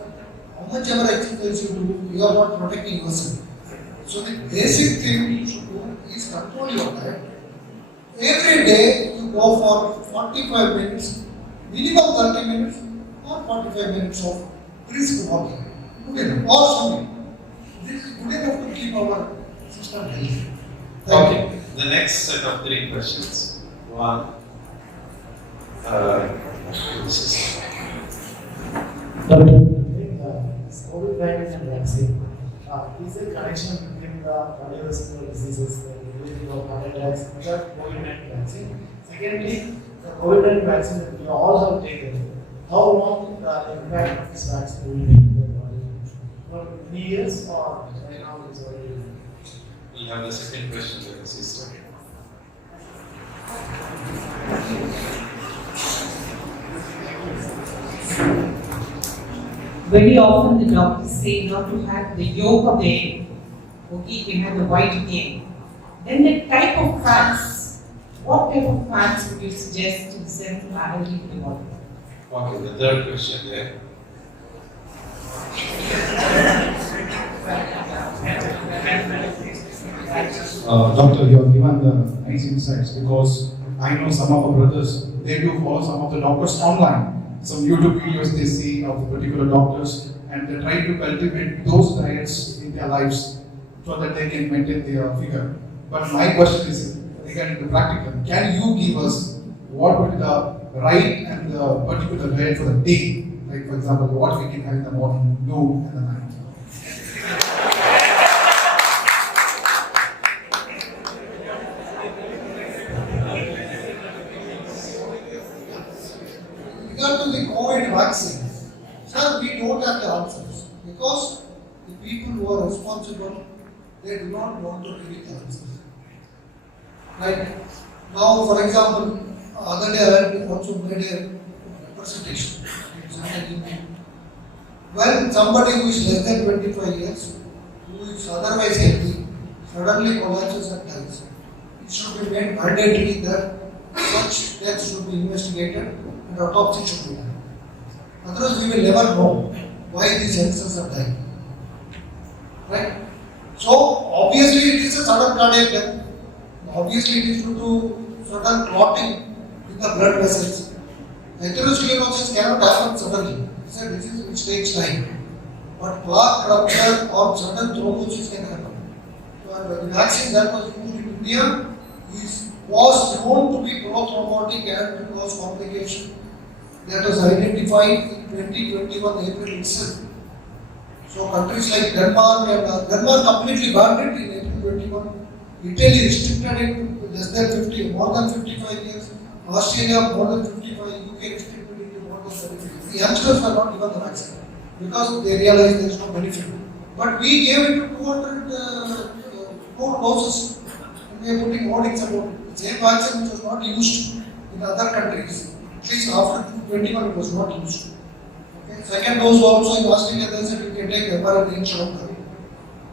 how much ever exercise you do, you are not protecting yourself. So the basic thing you should do is control your diet. Every day you go for 45 minutes minimum 30 minutes or 45 minutes of brisk walking. Good enough. Or swimming. This is good enough to keep our system healthy. Thank you. Okay, the next set of three questions. One, this is COVID-19 and vaccine. Is there connection between the cardiovascular diseases like related to heart attacks and the COVID-19 vaccine? Secondly, the COVID-19 vaccine that we all have taken, how long the impact of this vaccine will be in the body? For many years or right now it's already? we have the second question with the sister. Very often the doctors say not to have the yolk of the egg. Okay, you can have the white of the egg. Then the type of fats, what type of fats would you suggest to the sensitive adult in the body? Okay, the third question there. Doctor, you have given the nice insights because I know some of our brothers, they do follow some of the doctors online. Some YouTube videos they see of the particular doctors and they try to cultivate those diets in their lives so that they can maintain their figure. But my question is regarding the practical. Can you give us what would be the right and the particular diet for the day? Like for example, what we can have in the morning, noon and the night. Regard to the COVID vaccine, sir, we don't have the answers because the people who are responsible, they do not want to give the answers. Right? Now, for example, other day I had also made a presentation. When somebody who is less than 25 years, who is otherwise healthy, suddenly collapses and dies, it should be made mandatory that such deaths should be investigated and autopsy should be done. Otherwise, we will never know why these youngsters are dying. Right? So, obviously, it is a sudden cardiac death. Obviously, it is due to sudden clotting in the blood vessels. Atherosclerosis cannot happen suddenly. It's a disease which takes time. But plaque rupture or sudden thrombosis can happen. So, the vaccine that was used in India was known to be pro-thrombotic and to cause complication. That was identified in 2021 April itself. So countries like Denmark and Denmark completely banned it in April 21. Italy restricted it to less than 50, more than 55 years. Australia more than 55, UK restricted it to more than 75. The youngsters were not given the vaccine because they realized there is no benefit. But we gave it to 204 doses. And we are putting warnings about it. The same vaccine which was not used in other countries. At least after 2021 it was not used. Okay. Second dose also in Australia they said you can take mRNA in short term.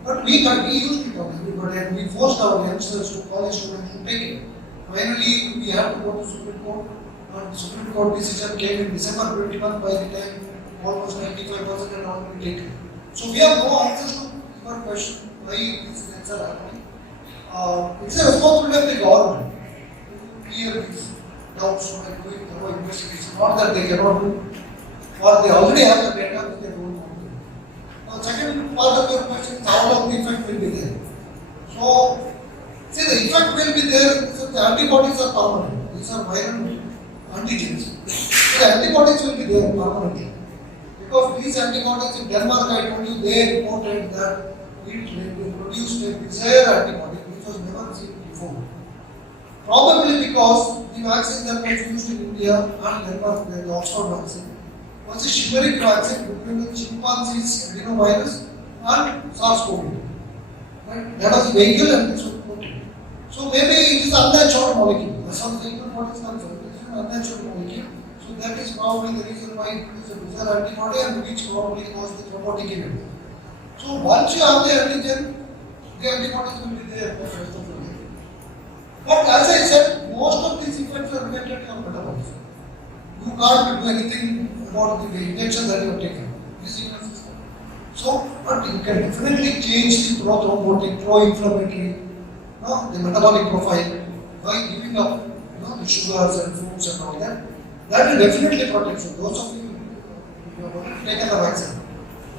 But we used it on everybody and we forced our youngsters to college students to take it. Finally we had to go to Supreme Court and Supreme Court decision came in December 21 by the time almost 95% had already taken. So we have no answers to your question why these things are happening. It's a responsibility of the government to clear these doubts by doing thorough investigation. Not that they cannot do, or they already have the data which they don't want to do. Now, second part of your question is how long the effect will be there. So, see, the effect will be there. So the antibodies are permanent. These are viral antigens. So the antibodies will be there permanently. Because these antibodies in Denmark, I told you, they reported that it produced a desired antibody which was never seen before. Probably because the vaccine that was used in India and Denmark, the Oxford vaccine, was a chimeric vaccine between the chimpanzee's adenovirus and SARS-CoV-2. Right? That was the vehicle and this was protein. So maybe it is unnatural molecule. As far as the human body is concerned, it is an unnatural molecule. So that is probably the reason why it is a bizarre antibody and which probably caused the thrombotic event. So once you have the antigen, the antibodies will be there for the rest of the day. But as I said, most of these effects are related to your metabolism. You can't do anything about the injection that you have taken. So, but you can definitely change the pro-thrombotic, pro-inflammatory, the metabolic profile by giving up the sugars and fruits and all that. That will definitely protect you. Those of you who have already taken the vaccine,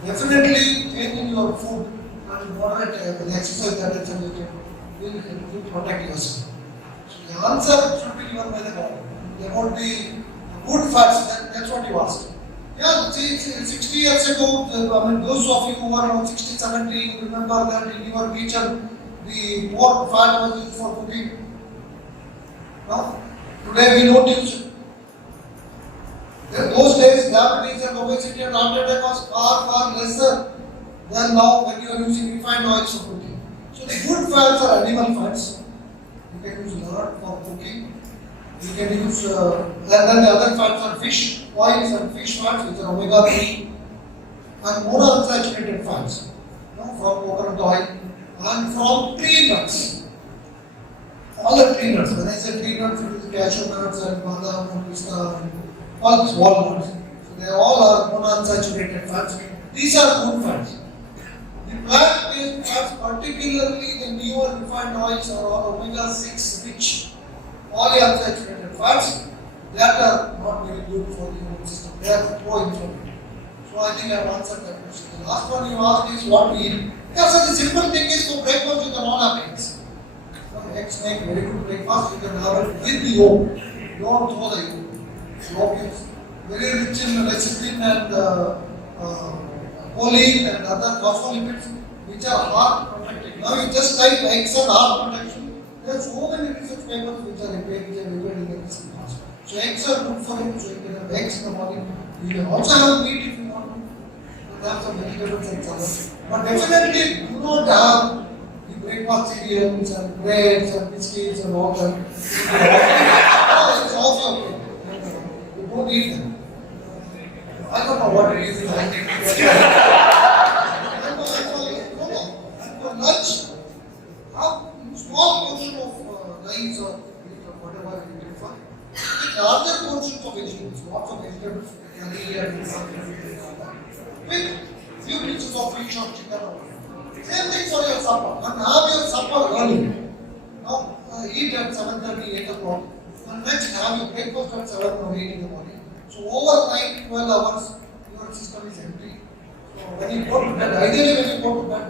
definitely change in your food and moderate the exercise that is will help you protect yourself. So the answer should be given by the government. There won't be good fats, that's what you asked. Yeah, see, 60 years ago, those of you who are around 60, 70, you remember that in your kitchen, the pork fat was used for cooking. No? Today we don't use it. In those days, diabetes and obesity and heart attack was far lesser than now when you are using refined oils for cooking. So the good fats are animal fats. You can use lard for cooking. You can use, and then the other fats are fish oils and fish fats, which are omega-3 and monounsaturated fats, from coconut oil and from tree nuts. All the tree nuts, when I say tree nuts, it is cashew nuts and badam and pista and all these walnuts. So they all are monounsaturated fats. These are good fats. The plant-based fats, particularly the newer refined oils, are all omega-6 rich polyunsaturated fats that are not very good for the immune system. They are pro-inflammatory. So I think I have answered that question. The last one you asked is what we eat. Yeah, so the simple thing is for breakfast you can all have eggs. Eggs make very good breakfast. You can have it with the yolk. Don't throw the yolk. Yolk is very rich in lecithin and choline and other phospholipids which are heart protecting. Now you just type eggs and heart protection. There are so many research papers which are appearing in this class. So eggs are good for you. So you can have eggs in the morning. You can also have meat if you want. You can have some vegetables and salads. But definitely do not have the breakfast cereals and breads and biscuits and all that. It's off your plate. You don't eat them. I don't know what it is. I think and for lunch, have small portion of rice or meat or whatever you can find. With larger portions of vegetables, lots of vegetables, curry and something with few pieces of fish or chicken or whatever. Same thing for your supper. And have your supper early. Now, eat at 7:30, 8 o'clock. And next, have your breakfast at 7 or 8 in the morning. So, overnight, 12 hours, your system is empty. So, when you go to bed, ideally when you go to bed,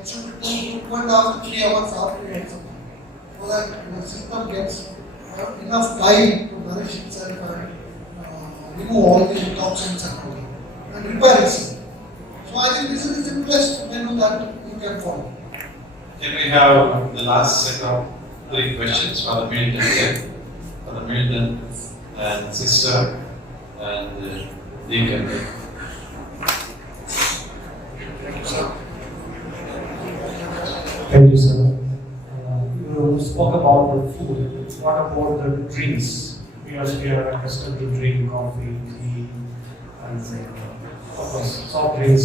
it should be 2.5 to 3 hours after you eat something. So that your system gets enough time to nourish itself and remove all the toxins and repair itself. So I think this is the simplest menu that you can follow. Can we have the last set of 3 questions for the Milton, for the Milton and sister and Deacon? Thank you, sir. You spoke about the food. What about the drinks? Because we are accustomed to drink coffee, tea, and of course, soft drinks.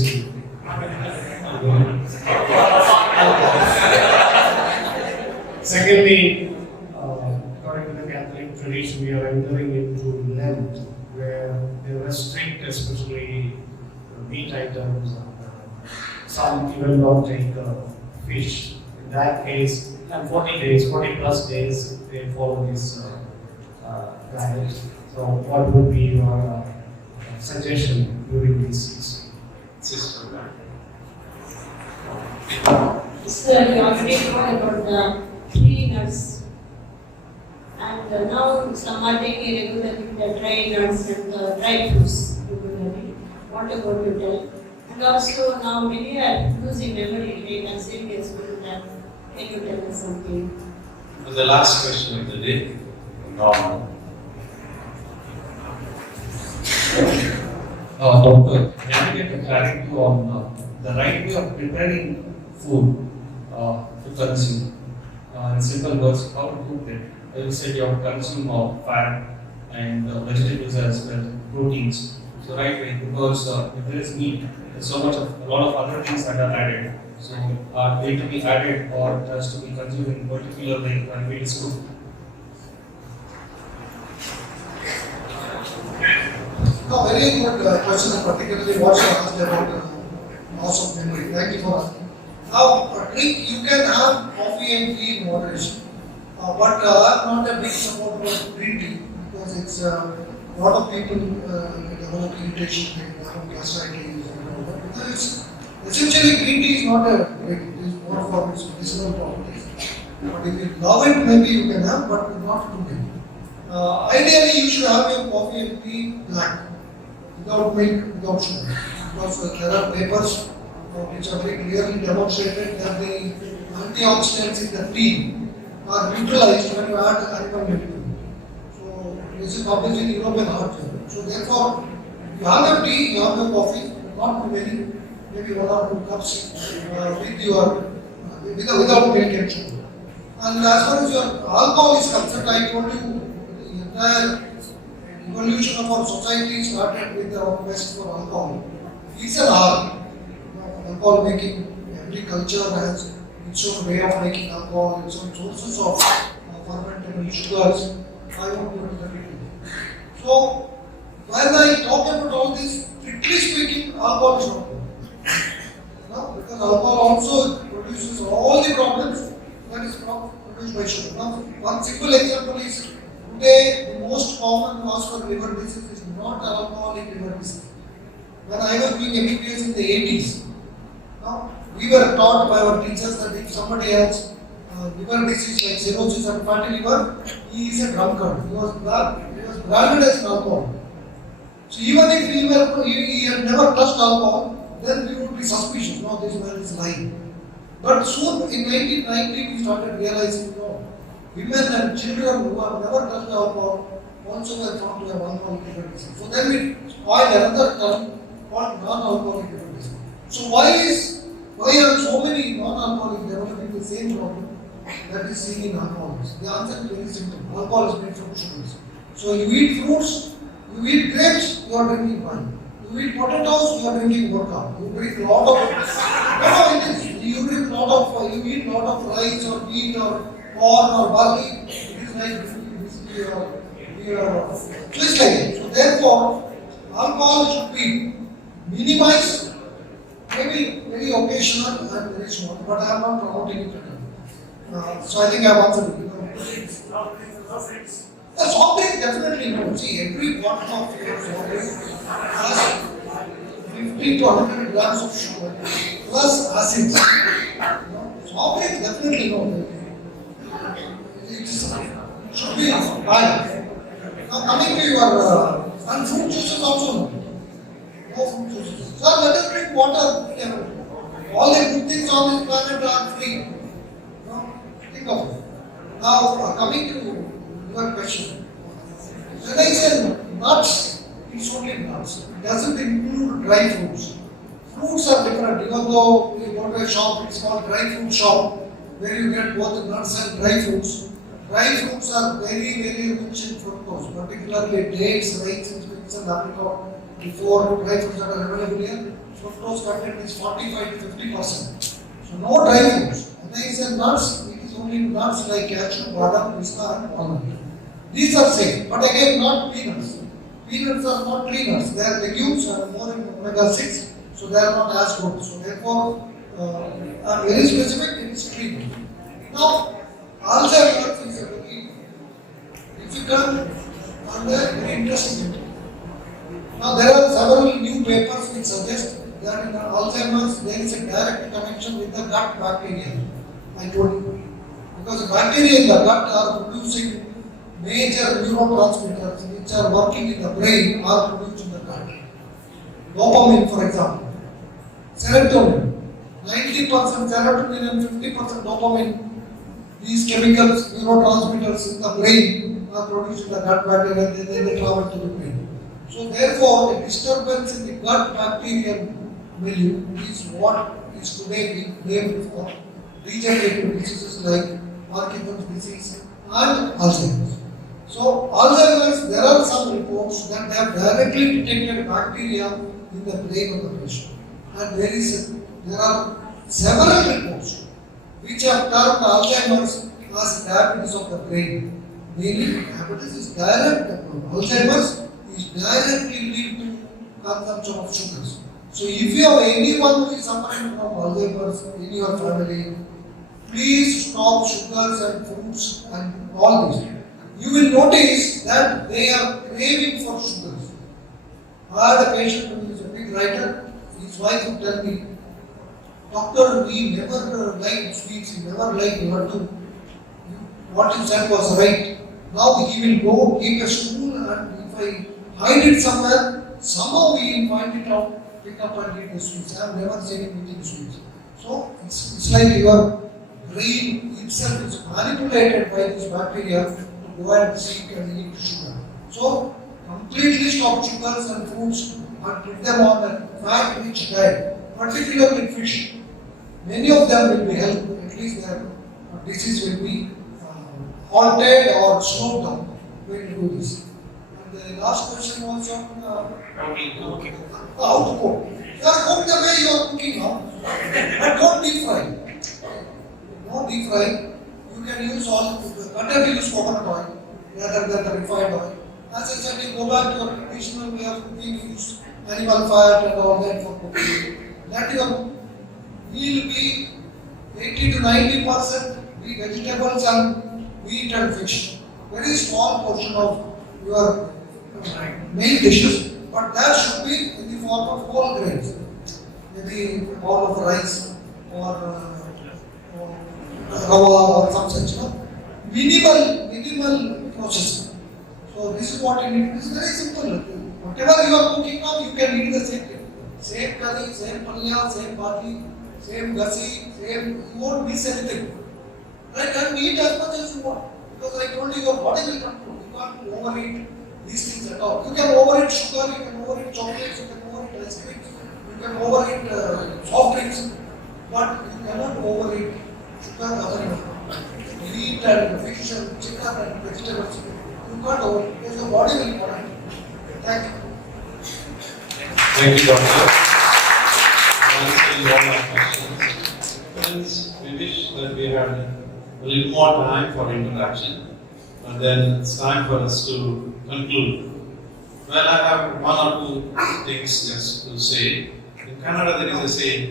Secondly, according to the Catholic tradition, we are entering into Lent, where they restrict especially meat items. Some even don't take fish. In that case, and 40 plus days, they follow this diet. So, what would be your suggestion during this season? Sister, Sir, you already talked about the tree nuts, and now some are taking regularly the dry nuts and the dry fruits regularly. What about you tell? And also now many are losing memory rate and serious with that. Can you tell us something? And the last question of the day, Norman. Doctor, can you get clarity on the right way of preparing food to consume? In simple words, how to cook it? As you said, you have to consume fat and vegetables as well, proteins. So right way, because if there is meat, there's a lot of other things that are added. So are they to be added or has to be consumed in a particular way when it is cooked? No, very good question, particularly what you asked about loss of memory. Thank you for asking. Now, drink, you can have coffee and tea in moderation, but I'm not a big supporter of green tea because it's lot of people develop irritation, they develop gastritis, and all that. Because essentially green tea is not a drink, it is more for its medicinal properties. But if you love it, maybe you can have, but not too many. Ideally, you should have your coffee and tea black, without milk, without sugar. Because there are papers which are very clearly demonstrated that the antioxidants in the tea are neutralized when you add animal milk. So this is published in European Heart Journal. So therefore, you have your tea, you have your coffee, not too many, maybe 1 or 2 cups with your without milk and sugar. And as far as your alcohol is concerned, I told you the entire evolution of our society started with our quest for alcohol. It's an art. Alcohol making, every culture has its own way of making alcohol, its own sources of fermentable sugars. I won't go into the detail. So, when I talk about all this, strictly speaking, alcohol is not good. No, because alcohol also produces all the problems that is produced by sugar. Now, one simple example is today the most common cause for liver disease is not alcoholic liver disease. When I was doing MBBS in the 80s, we were taught by our teachers that if somebody has liver disease like cirrhosis and fatty liver, he is a drunkard. He was branded as an alcoholic. So even if he had never touched alcohol, then we would be suspicious. No, this man is lying. But soon in 1990 we started realizing, no, women and children who have never touched alcohol also were found to have alcoholic liver disease. So then we coined another term called non-alcoholic liver disease. So why are so many non-alcoholics developing the same problem that is seen in alcoholics? The answer is very simple. Alcohol is made from sugars. So you eat fruits, you eat grapes, you are drinking wine. You eat potatoes, you are drinking vodka. You drink lot of you eat lot of rice or wheat or corn or barley. It is like whiskey or beer or so it's like it. So therefore, alcohol should be minimized, maybe very occasional and very small, but I am not promoting it at all. So I think I have answered it. Soft drink definitely no. See, every bottle of soft drink has 50 to 100 grams of sugar plus acids. Soft drink definitely no. It should be balanced. Now coming to your and fruit juices also no. No fruit juices. Sir, let us drink water. All the good things on this planet are free. No? Think of it. Now coming to your question. When I say nuts, it's only nuts. It doesn't include dry fruits. Fruits are different. Even though you go to a shop, it's called dry fruit shop, where you get both nuts and dry fruits. Dry fruits are very, very rich in fructose, particularly dates, raisins, figs, and apricot. The 4 dry fruits that are available here, fructose content is 45 to 50%. So no dry fruits. When I say nuts, it is only nuts like cashew, badam, pista, and walnut. These are safe, but again not peanuts. Peanuts are not tree nuts. They are legumes and are more in omega-6, so they are not as good. So therefore, are very specific, it is tree nuts. Now, Alzheimer's is a very difficult and very interesting thing. Now there are several new papers which suggest that in Alzheimer's there is a direct connection with the gut bacteria. I told you. Because the bacteria in the gut are producing major neurotransmitters which are working in the brain are produced in the gut. Dopamine, for example. Serotonin. 90% serotonin and 50% dopamine. These chemicals, neurotransmitters in the brain are produced in the gut bacteria and then they travel to the brain. So therefore, a disturbance in the gut bacterial milieu is what is today being blamed for degenerative diseases like Parkinson's disease and Alzheimer's. So Alzheimer's, there are some reports that they have directly detected bacteria in the brain of the patient. And there are several reports which have termed Alzheimer's as diabetes of the brain. Meaning diabetes is direct, Alzheimer's is directly linked to consumption of sugars. So if you have anyone who is suffering from Alzheimer's in your family, please stop sugars and fruits and all this. you will notice that they are craving for sugars. I had a patient who is a big writer, his wife would tell me, doctor, we never liked sweets, we never liked laddu. What you said was right. Now he will go keep a spoon and if I hide it somewhere, somehow we will find it out, pick up and eat the sweets. I have never seen him eating sweets. So it's like your brain itself is manipulated by this bacteria to go and seek and eat sugar. So completely stop sugars and foods and put them on a fat-rich diet, particularly fish. Many of them will be helped, at least their disease will be halted or slowed down when you do this. And the last question was on how to cook. You are cooked the way you are cooking now, but don't deep fry. No deep fry. You can use better to use coconut oil rather than the refined oil. As I said, you go back to your traditional way of cooking, use animal fat and all that for cooking. That your meal will be 80 to 90% be vegetables and wheat and fish. Very small portion of your main dishes, but that should be in the form of whole grains. Maybe a bowl of rice or rava or some such, minimal processing. So this is what you need. This is very simple. Whatever you are cooking now, you can eat the same thing. Same curry, same paneer, same bati, same gasi, same. You won't miss anything. Right? And eat as much as you want. Because I told you, your body will control. You can't overeat these things at all. You can overeat sugar, you can overeat chocolates, you can overeat ice cream, you can overeat soft drinks, but you cannot overeat sugar, other meat and fish and chicken and vegetables. You can't overeat because your body will tolerate. Thank you. Thank you, doctor. Answering all our questions. Friends, we wish that we had a little more time for interaction, but then it's time for us to conclude. Well, I have one or two things just to say. In Kannada there is a saying,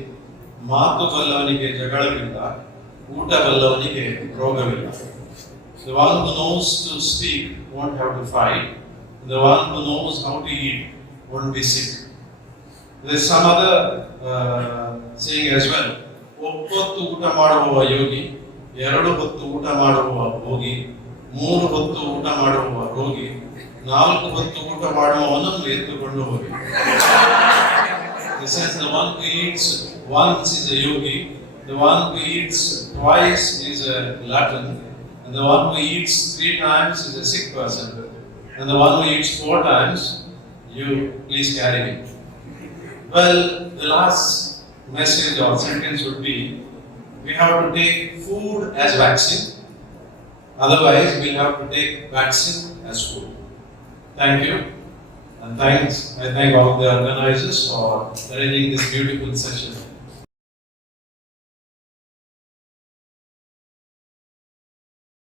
ಮಾತು ಬಲ್ಲವನಿಗೆ ಜಗಳವಿಲ್ಲ, ಊಟ ಬಲ್ಲವನಿಗೆ ರೋಗವಿಲ್ಲ. The one who knows to speak won't have to fight. The one who knows how to eat won't be sick. There is some other saying as well. ಒಪ್ಪೊತ್ತು ಊಟ ಮಾಡುವವ ಯೋಗಿ, ಎರಡು ಹೊತ್ತು ಊಟ ಮಾಡುವ ಭೋಗಿ, ಮೂರು ಹೊತ್ತು ಊಟ ಮಾಡುವ ರೋಗಿ, ನಾಲ್ಕು ಹೊತ್ತು ಊಟ ಮಾಡುವವನನ್ನು ಎತ್ತುಕೊಂಡು ಹೋಗಿ. This is the one who eats once is a yogi, the one who eats twice is a glutton, and the one who eats 3 times is a sick person, and the one who eats 4 times, you please carry him. Well, the last message or sentence would be, we have to take food as vaccine, otherwise we'll have to take vaccine as food. Thank you, and thanks. I thank all the organizers for arranging this beautiful session.